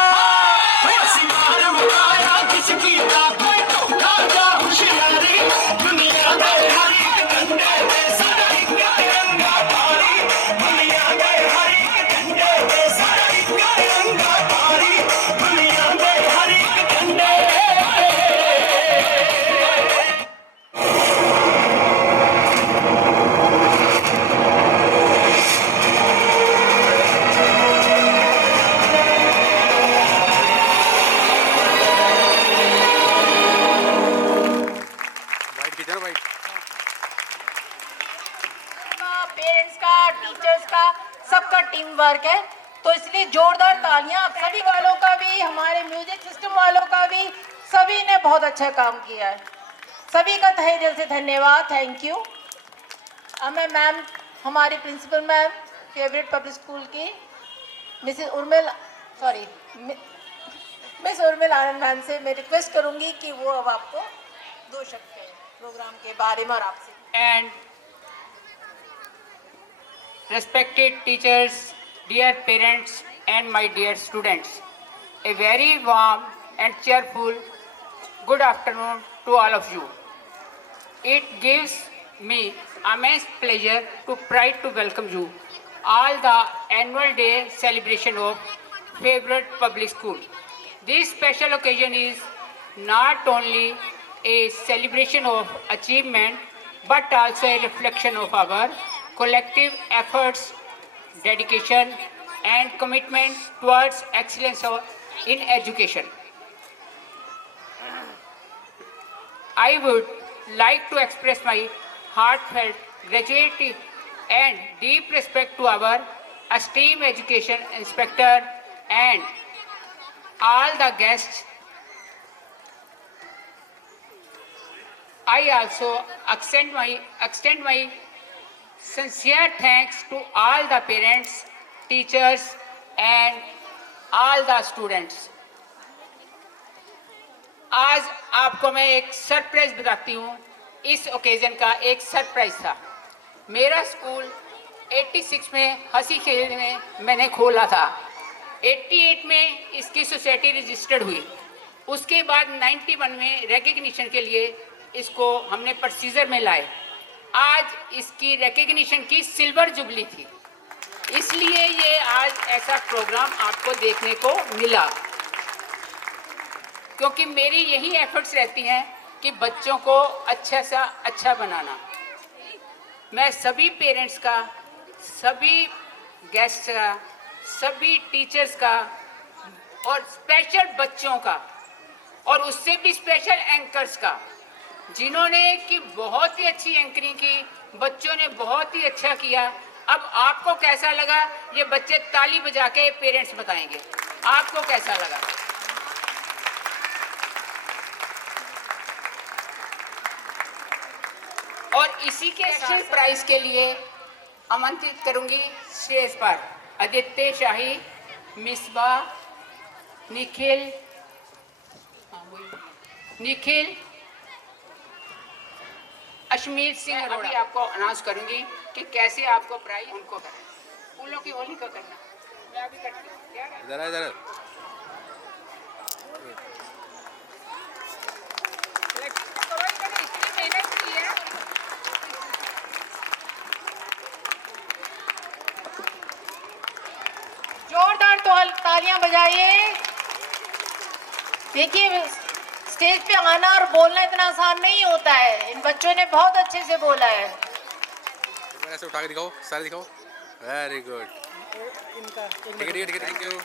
असीं मार मुकाया किस कीता कोई धोखा या होशियारी दुनिया दे हर एक झंडे ते साडा एक तिरंगा धारी दुनिया दे हर एक झंडे ते साडा एक तिरंगा धारी दुनिया दे हर एक झंडे वाइट खींचा ना वाइट पेरेंट्स का, टीचर्स का, सबका टीम वर्क है, तो इसलिए जोरदार तालियां आप सभी वालों का भी, हमारे म्यूजिक सिस्टम वालों का भी, सभी ने बहुत अच्छा काम किया है। सभी का तहे दिल से धन्यवाद, थैंक यू। अब मैं मैम, हमारी principal ma'am, favourite public school की मिस उर्मिल आनंद मैम से मैं रिक्वेस्ट करूंगी कि वो अब आपको 2 शब्द कहें प्रोग्राम के बारे में और आपसे। And respected teachers, dear parents and my dear students, a very warm and cheerful good afternoon to all of you. It gives me immense pleasure to pride to welcome you all the annual day celebration of favorite public school. This special occasion is not only a celebration of achievement but also a reflection of our collective efforts, dedication and commitment towards excellence in education. I would like to express my heartfelt gratitude and deep respect to our esteemed education inspector and all the guests. I also extend my sincere thanks to all the parents, teachers and all the students. आज आपको मैं एक surprise बताती हूँ। इस occasion का एक surprise था। मेरा स्कूल 86 में हंसी खेल में मैंने खोला था। 88 में इसकी सोसाइटी रजिस्टर्ड हुई। उसके बाद 91 में रिकग्निशन के लिए इसको हमने प्रोसीजर में लाए। आज इसकी रिकग्निशन की सिल्वर जुबली थी, इसलिए ये आज ऐसा प्रोग्राम आपको देखने को मिला। क्योंकि मेरी यही एफर्ट्स रहती हैं कि बच्चों को अच्छा सा अच्छा बनाना। मैं सभी पेरेंट्स का, सभी गेस्ट का, सभी टीचर्स का और स्पेशल बच्चों का और उससे भी स्पेशल एंकर्स का, जिन्होंने कि बहुत ही अच्छी एंकरिंग की, बच्चों ने बहुत ही अच्छा किया। अब आपको कैसा लगा ये बच्चे ताली बजा के पेरेंट्स बताएंगे आपको कैसा लगा। और इसी के साथ प्राइज के लिए आमंत्रित करूंगी स्टेज पर आदित्य शाही, मिसबा, निखिल, अश्मीर सिंह अरोड़ा। अभी आपको अनाउंस करूंगी कि कैसे आपको प्राइज उनको करना, फूलों की होली को करना। मैं अभी करती हूँ। इधर इधर मेहनत की है। जोरदार तालियां बजाइए। देखिए, स्टेज पे आना और बोलना इतना आसान नहीं होता है। इन बच्चों ने बहुत अच्छे से बोला है। ऐसे उठा के दिखाओ, सारे दिखाओ। Very good. ठीक है, thank you.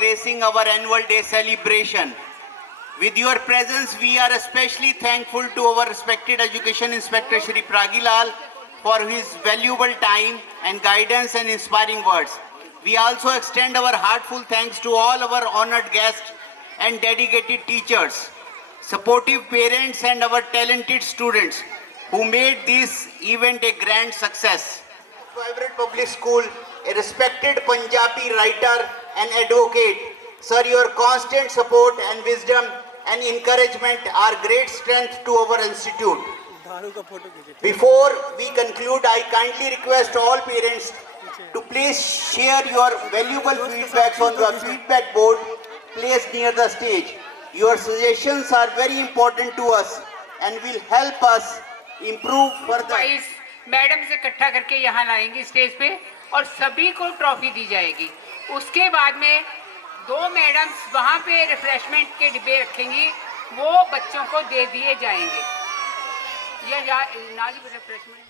Gracing our annual day celebration. With your presence, we are especially thankful to our respected Education Inspector Shri Pragilal for his valuable time and guidance and inspiring words. We also extend our heartfelt thanks to all our honored guests and dedicated teachers, supportive parents and our talented students who made this event a grand success. Vibrant Public School, a respected Punjabi writer and advocate, sir, your constant support and wisdom and encouragement are great strength to our institute. Before we conclude, I kindly request all parents to please share your valuable feedbacks on the feedback board placed near the stage. Your suggestions are very important to us and will help us improve further. Madam से इकट्ठा करके यहाँ लाएंगी stage पे और सभी को trophy दी जाएगी। उसके बाद में 2 मैडम्स वहाँ पे रिफ्रेशमेंट के डिब्बे रखेंगी, वो बच्चों को दे दिए जाएंगे। ये नाली रिफ्रेशमेंट